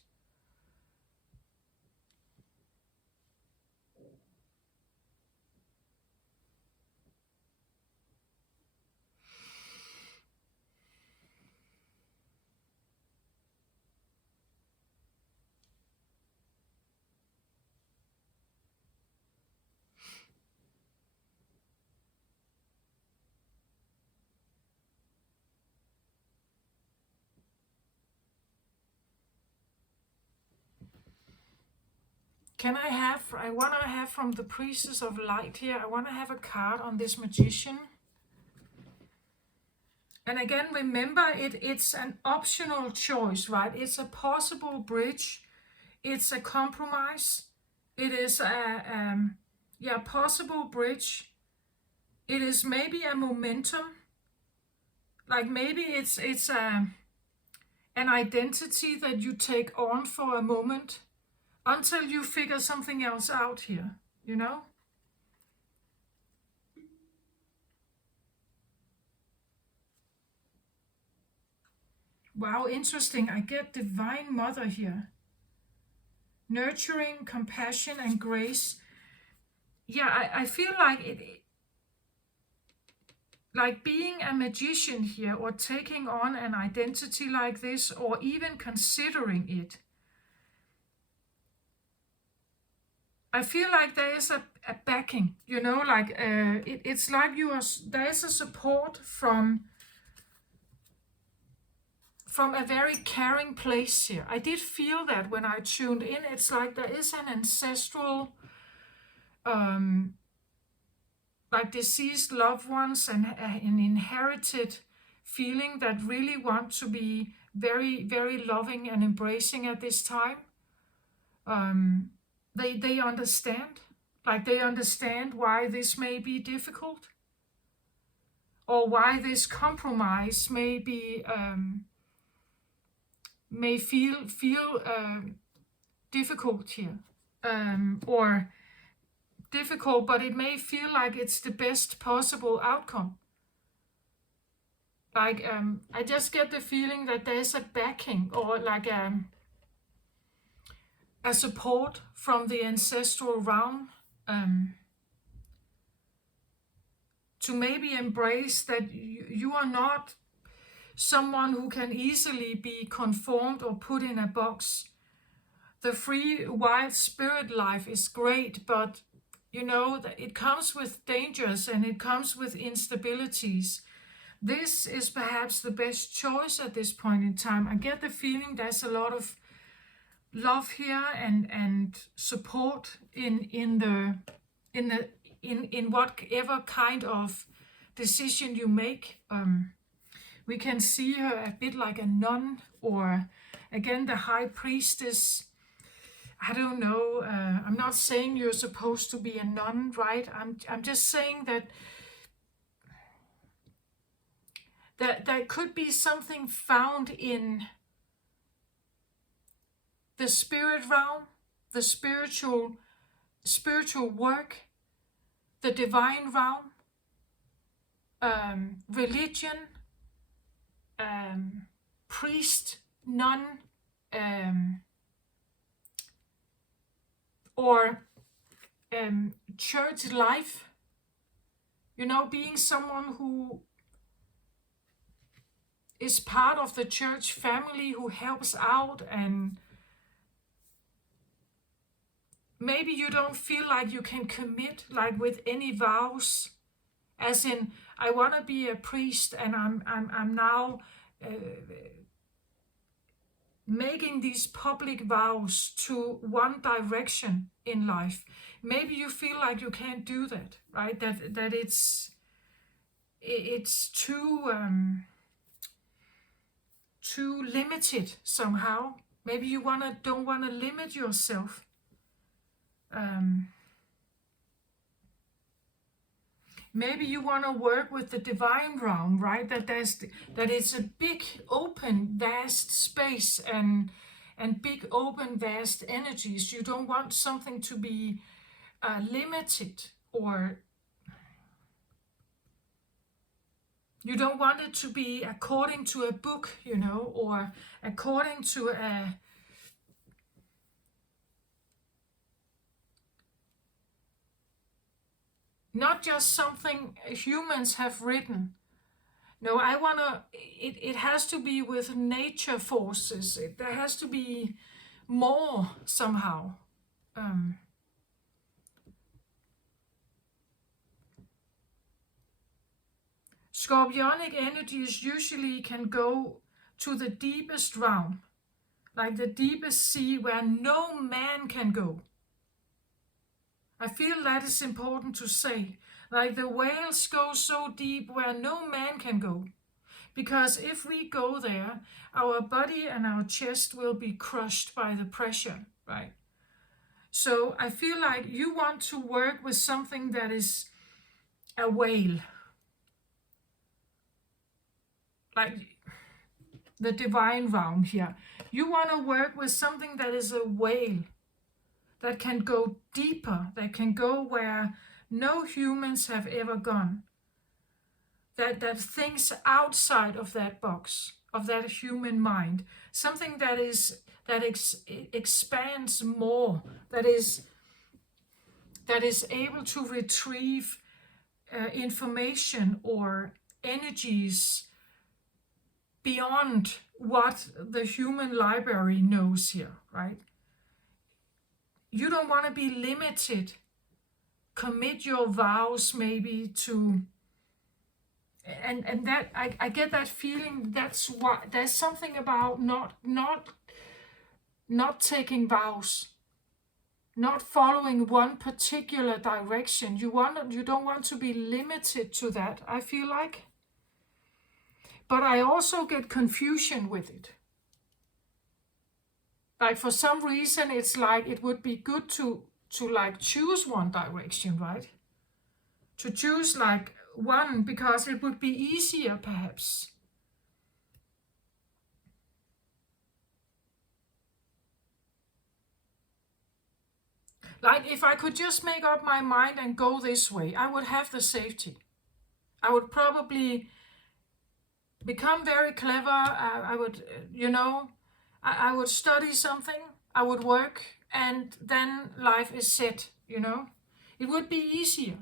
I want to have from the Priestess of Light here, I want to have a card on this Magician. And again, remember, it's an optional choice, right? It's a possible bridge. It's a compromise. It is a possible bridge. It is maybe a momentum. Like maybe it's an identity that you take on for a moment until you figure something else out here, you know? Wow, interesting. I get Divine Mother here. Nurturing, compassion, and grace. Yeah, I feel like like being a magician here, or taking on an identity like this, or even considering it. I feel like there is a backing, you know, like it's like there is a support from a very caring place here. I did feel that when I tuned in. It's like there is an ancestral, like deceased loved ones, and an inherited feeling that really want to be very, very loving and embracing at this time. They understand, like they understand why this may be difficult, or why this compromise may be may feel difficult here, or difficult, but it may feel like it's the best possible outcome. Like I just get the feeling that there's a backing, or like a support from the ancestral realm, to maybe embrace that you are not someone who can easily be conformed or put in a box. The free, wild spirit life is great, but you know, it comes with dangers and it comes with instabilities. This is perhaps the best choice at this point in time. I get the feeling there's a lot of love here and support in whatever kind of decision you make. We can see her a bit like a nun, or again the High Priestess. I don't know. I'm not saying you're supposed to be a nun, right? I'm just saying that there could be something found in the spirit realm, the spiritual work, the divine realm, religion, priest, nun, or church life. You know, being someone who is part of the church family, who helps out, and maybe you don't feel like you can commit like with any vows, as in I want to be a priest, and I'm now making these public vows to one direction in life. Maybe you feel like you can't do that, right? That it's too limited somehow. Maybe you don't want to limit yourself. Maybe you want to work with the divine realm, right? That it's a big, open, vast space and big, open, vast energies. You don't want something to be limited, or you don't want it to be according to a book, or according to not just something humans have written. No, I want to, it has to be with nature forces. There has to be more somehow. Scorpionic energies usually can go to the deepest realm, like the deepest sea where no man can go. I feel that is important to say. Like the whales go so deep where no man can go. Because if we go there, our body and our chest will be crushed by the pressure, right? So I feel like you want to work with something that is a whale. Like the divine realm here. You want to work with something that is a whale, that can go deeper, that can go where no humans have ever gone. That thinks outside of that box, of that human mind. Something that expands more, that is able to retrieve information or energies beyond what the human library knows here, right? You don't want to be limited. Commit your vows maybe to, and that I get that feeling. That's why there's something about not taking vows, not following one particular direction. You don't want to be limited to that, I feel like. But I also get confusion with it. Like for some reason, it's like it would be good to like choose one direction, right? To choose like one, because it would be easier perhaps. Like if I could just make up my mind and go this way, I would have the safety. I would probably become very clever. I would, I would study something, I would work, and then life is set, It would be easier.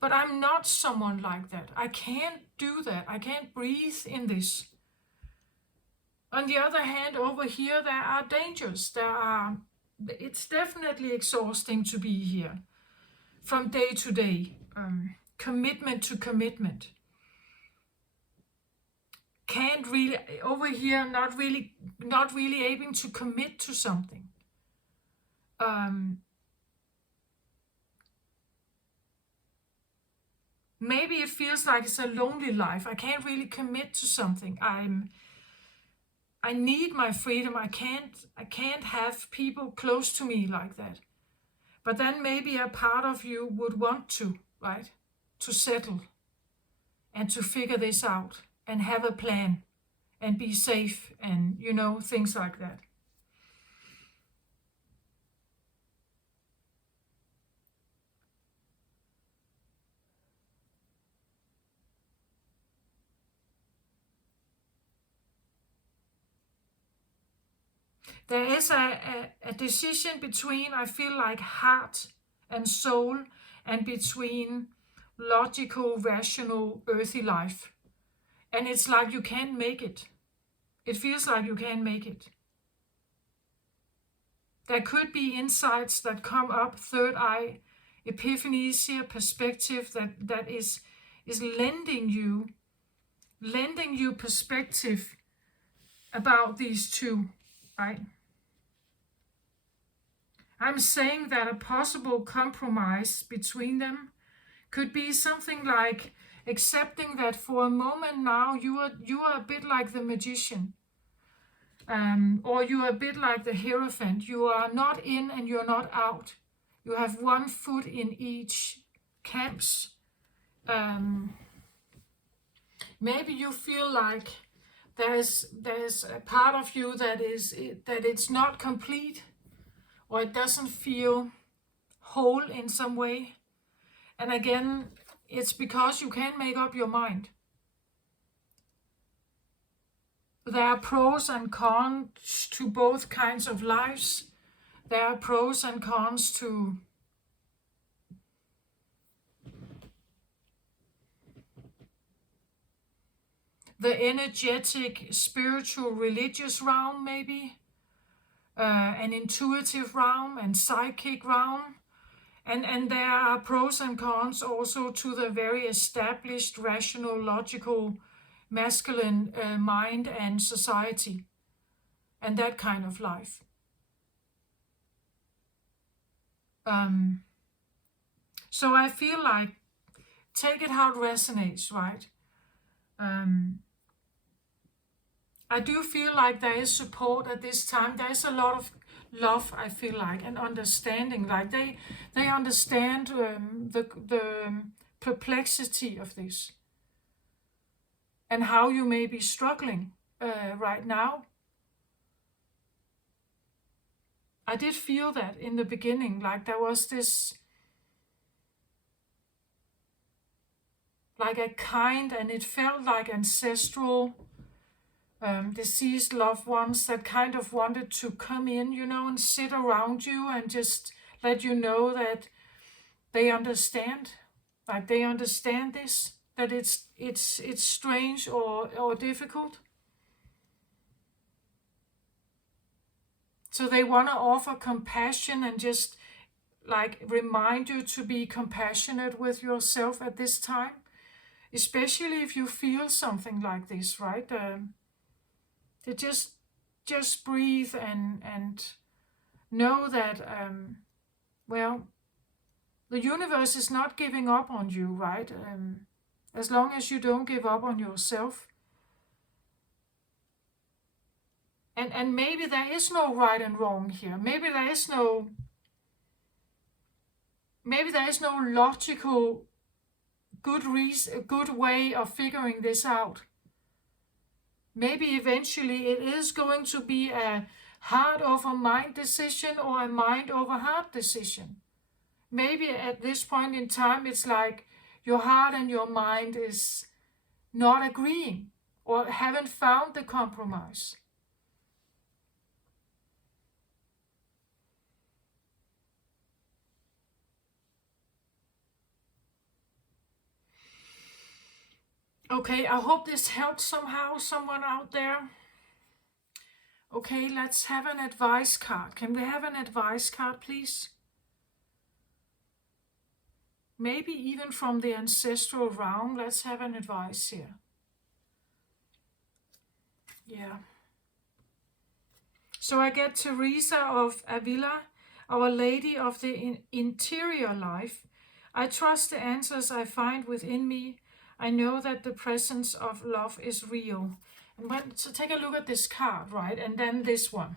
But I'm not someone like that. I can't do that. I can't breathe in this. On the other hand, over here, there are dangers. It's definitely exhausting to be here from day to day. Commitment to commitment. Can't really, over here, not really able to commit to something. Maybe it feels like it's a lonely life. I can't really commit to something. I need my freedom. I can't have people close to me like that. But then maybe a part of you would want to, right? To settle and to figure this out and have a plan and be safe and, things like that. There is a decision between, I feel like, heart and soul, and between logical, rational, earthy life. And it's like you can't make it. It feels like you can't make it. There could be insights that come up, third eye, epiphanies here, perspective that is is lending you perspective about these two, right? I'm saying that a possible compromise between them could be something like accepting that for a moment now you are a bit like the magician, or you are a bit like the Hierophant. You are not in and you're not out. You have one foot in each camps. Maybe you feel like there's a part of you that it's not complete, or it doesn't feel whole in some way. And again, it's because you can't make up your mind. There are pros and cons to both kinds of lives. There are pros and cons to the energetic, spiritual, religious realm, maybe, an intuitive realm and psychic realm. And there are pros and cons also to the very established, rational, logical, masculine mind and society, and that kind of life. So I feel like, take it how it resonates, right? I do feel like there is support at this time. There is a lot of love, I feel like, and understanding. Like they understand the perplexity of this and how you may be struggling right now. I did feel that in the beginning, like there was this, like a kind, and it felt like ancestral, deceased loved ones that kind of wanted to come in, and sit around you and just let you know that they understand, like they understand this, that it's strange or difficult. So they want to offer compassion and just like remind you to be compassionate with yourself at this time, especially if you feel something like this, right? To just breathe and know that, well, the universe is not giving up on you, right? As long as you don't give up on yourself. And maybe there is no right and wrong here. Maybe there is no logical good way of figuring this out. Maybe eventually it is going to be a heart over mind decision or a mind over heart decision. Maybe at this point in time it's like your heart and your mind is not agreeing or haven't found the compromise. Okay, I hope this helped somehow, someone out there. Okay, let's have an advice card. Can we have an advice card, please? Maybe even from the ancestral realm. Let's have an advice here. Yeah. So I get Teresa of Avila, Our Lady of the Interior Life. I trust the answers I find within me. I know that the presence of love is real. And so take a look at this card, right? And then this one.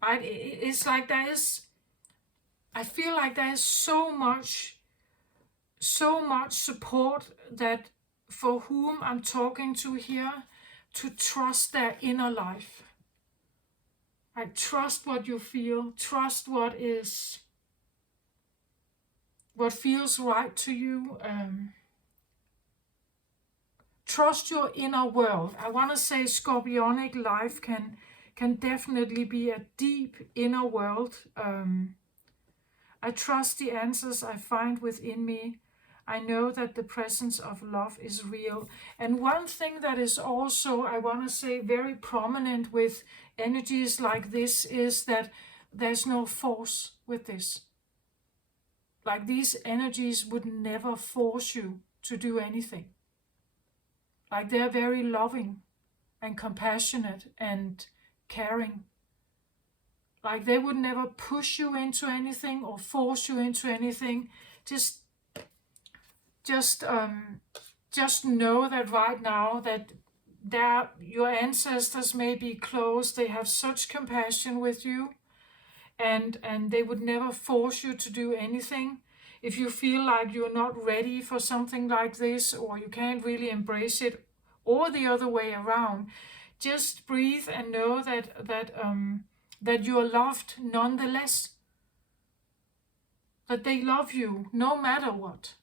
Right? It's like I feel like there is so much support that for whom I'm talking to here, to trust their inner life. Right? Trust what you feel. Trust what feels right to you. Trust your inner world. I want to say Scorpionic life can definitely be a deep inner world. I trust the answers I find within me. I know that the presence of love is real. And one thing that is also, I want to say, very prominent with energies like this is that there's no force with this. Like these energies would never force you to do anything. Like they're very loving and compassionate and caring. Like they would never push you into anything or force you into anything. Just know that right now that your ancestors may be close. They have such compassion with you, and they would never force you to do anything. If you feel like you're not ready for something like this, or you can't really embrace it, or the other way around, just breathe and know that you're loved nonetheless. That they love you no matter what.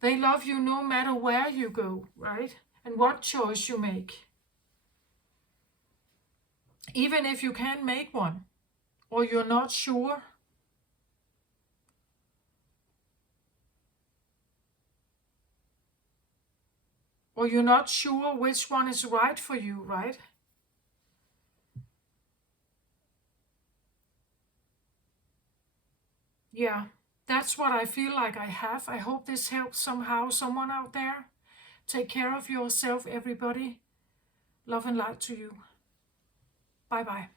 They love you no matter where you go, right? And what choice you make. Even if you can't make one, or you're not sure, or you're not sure which one is right for you, right? Yeah, that's what I feel like I have. I hope this helps somehow someone out there. Take care of yourself, everybody. Love and light to you. Bye-bye.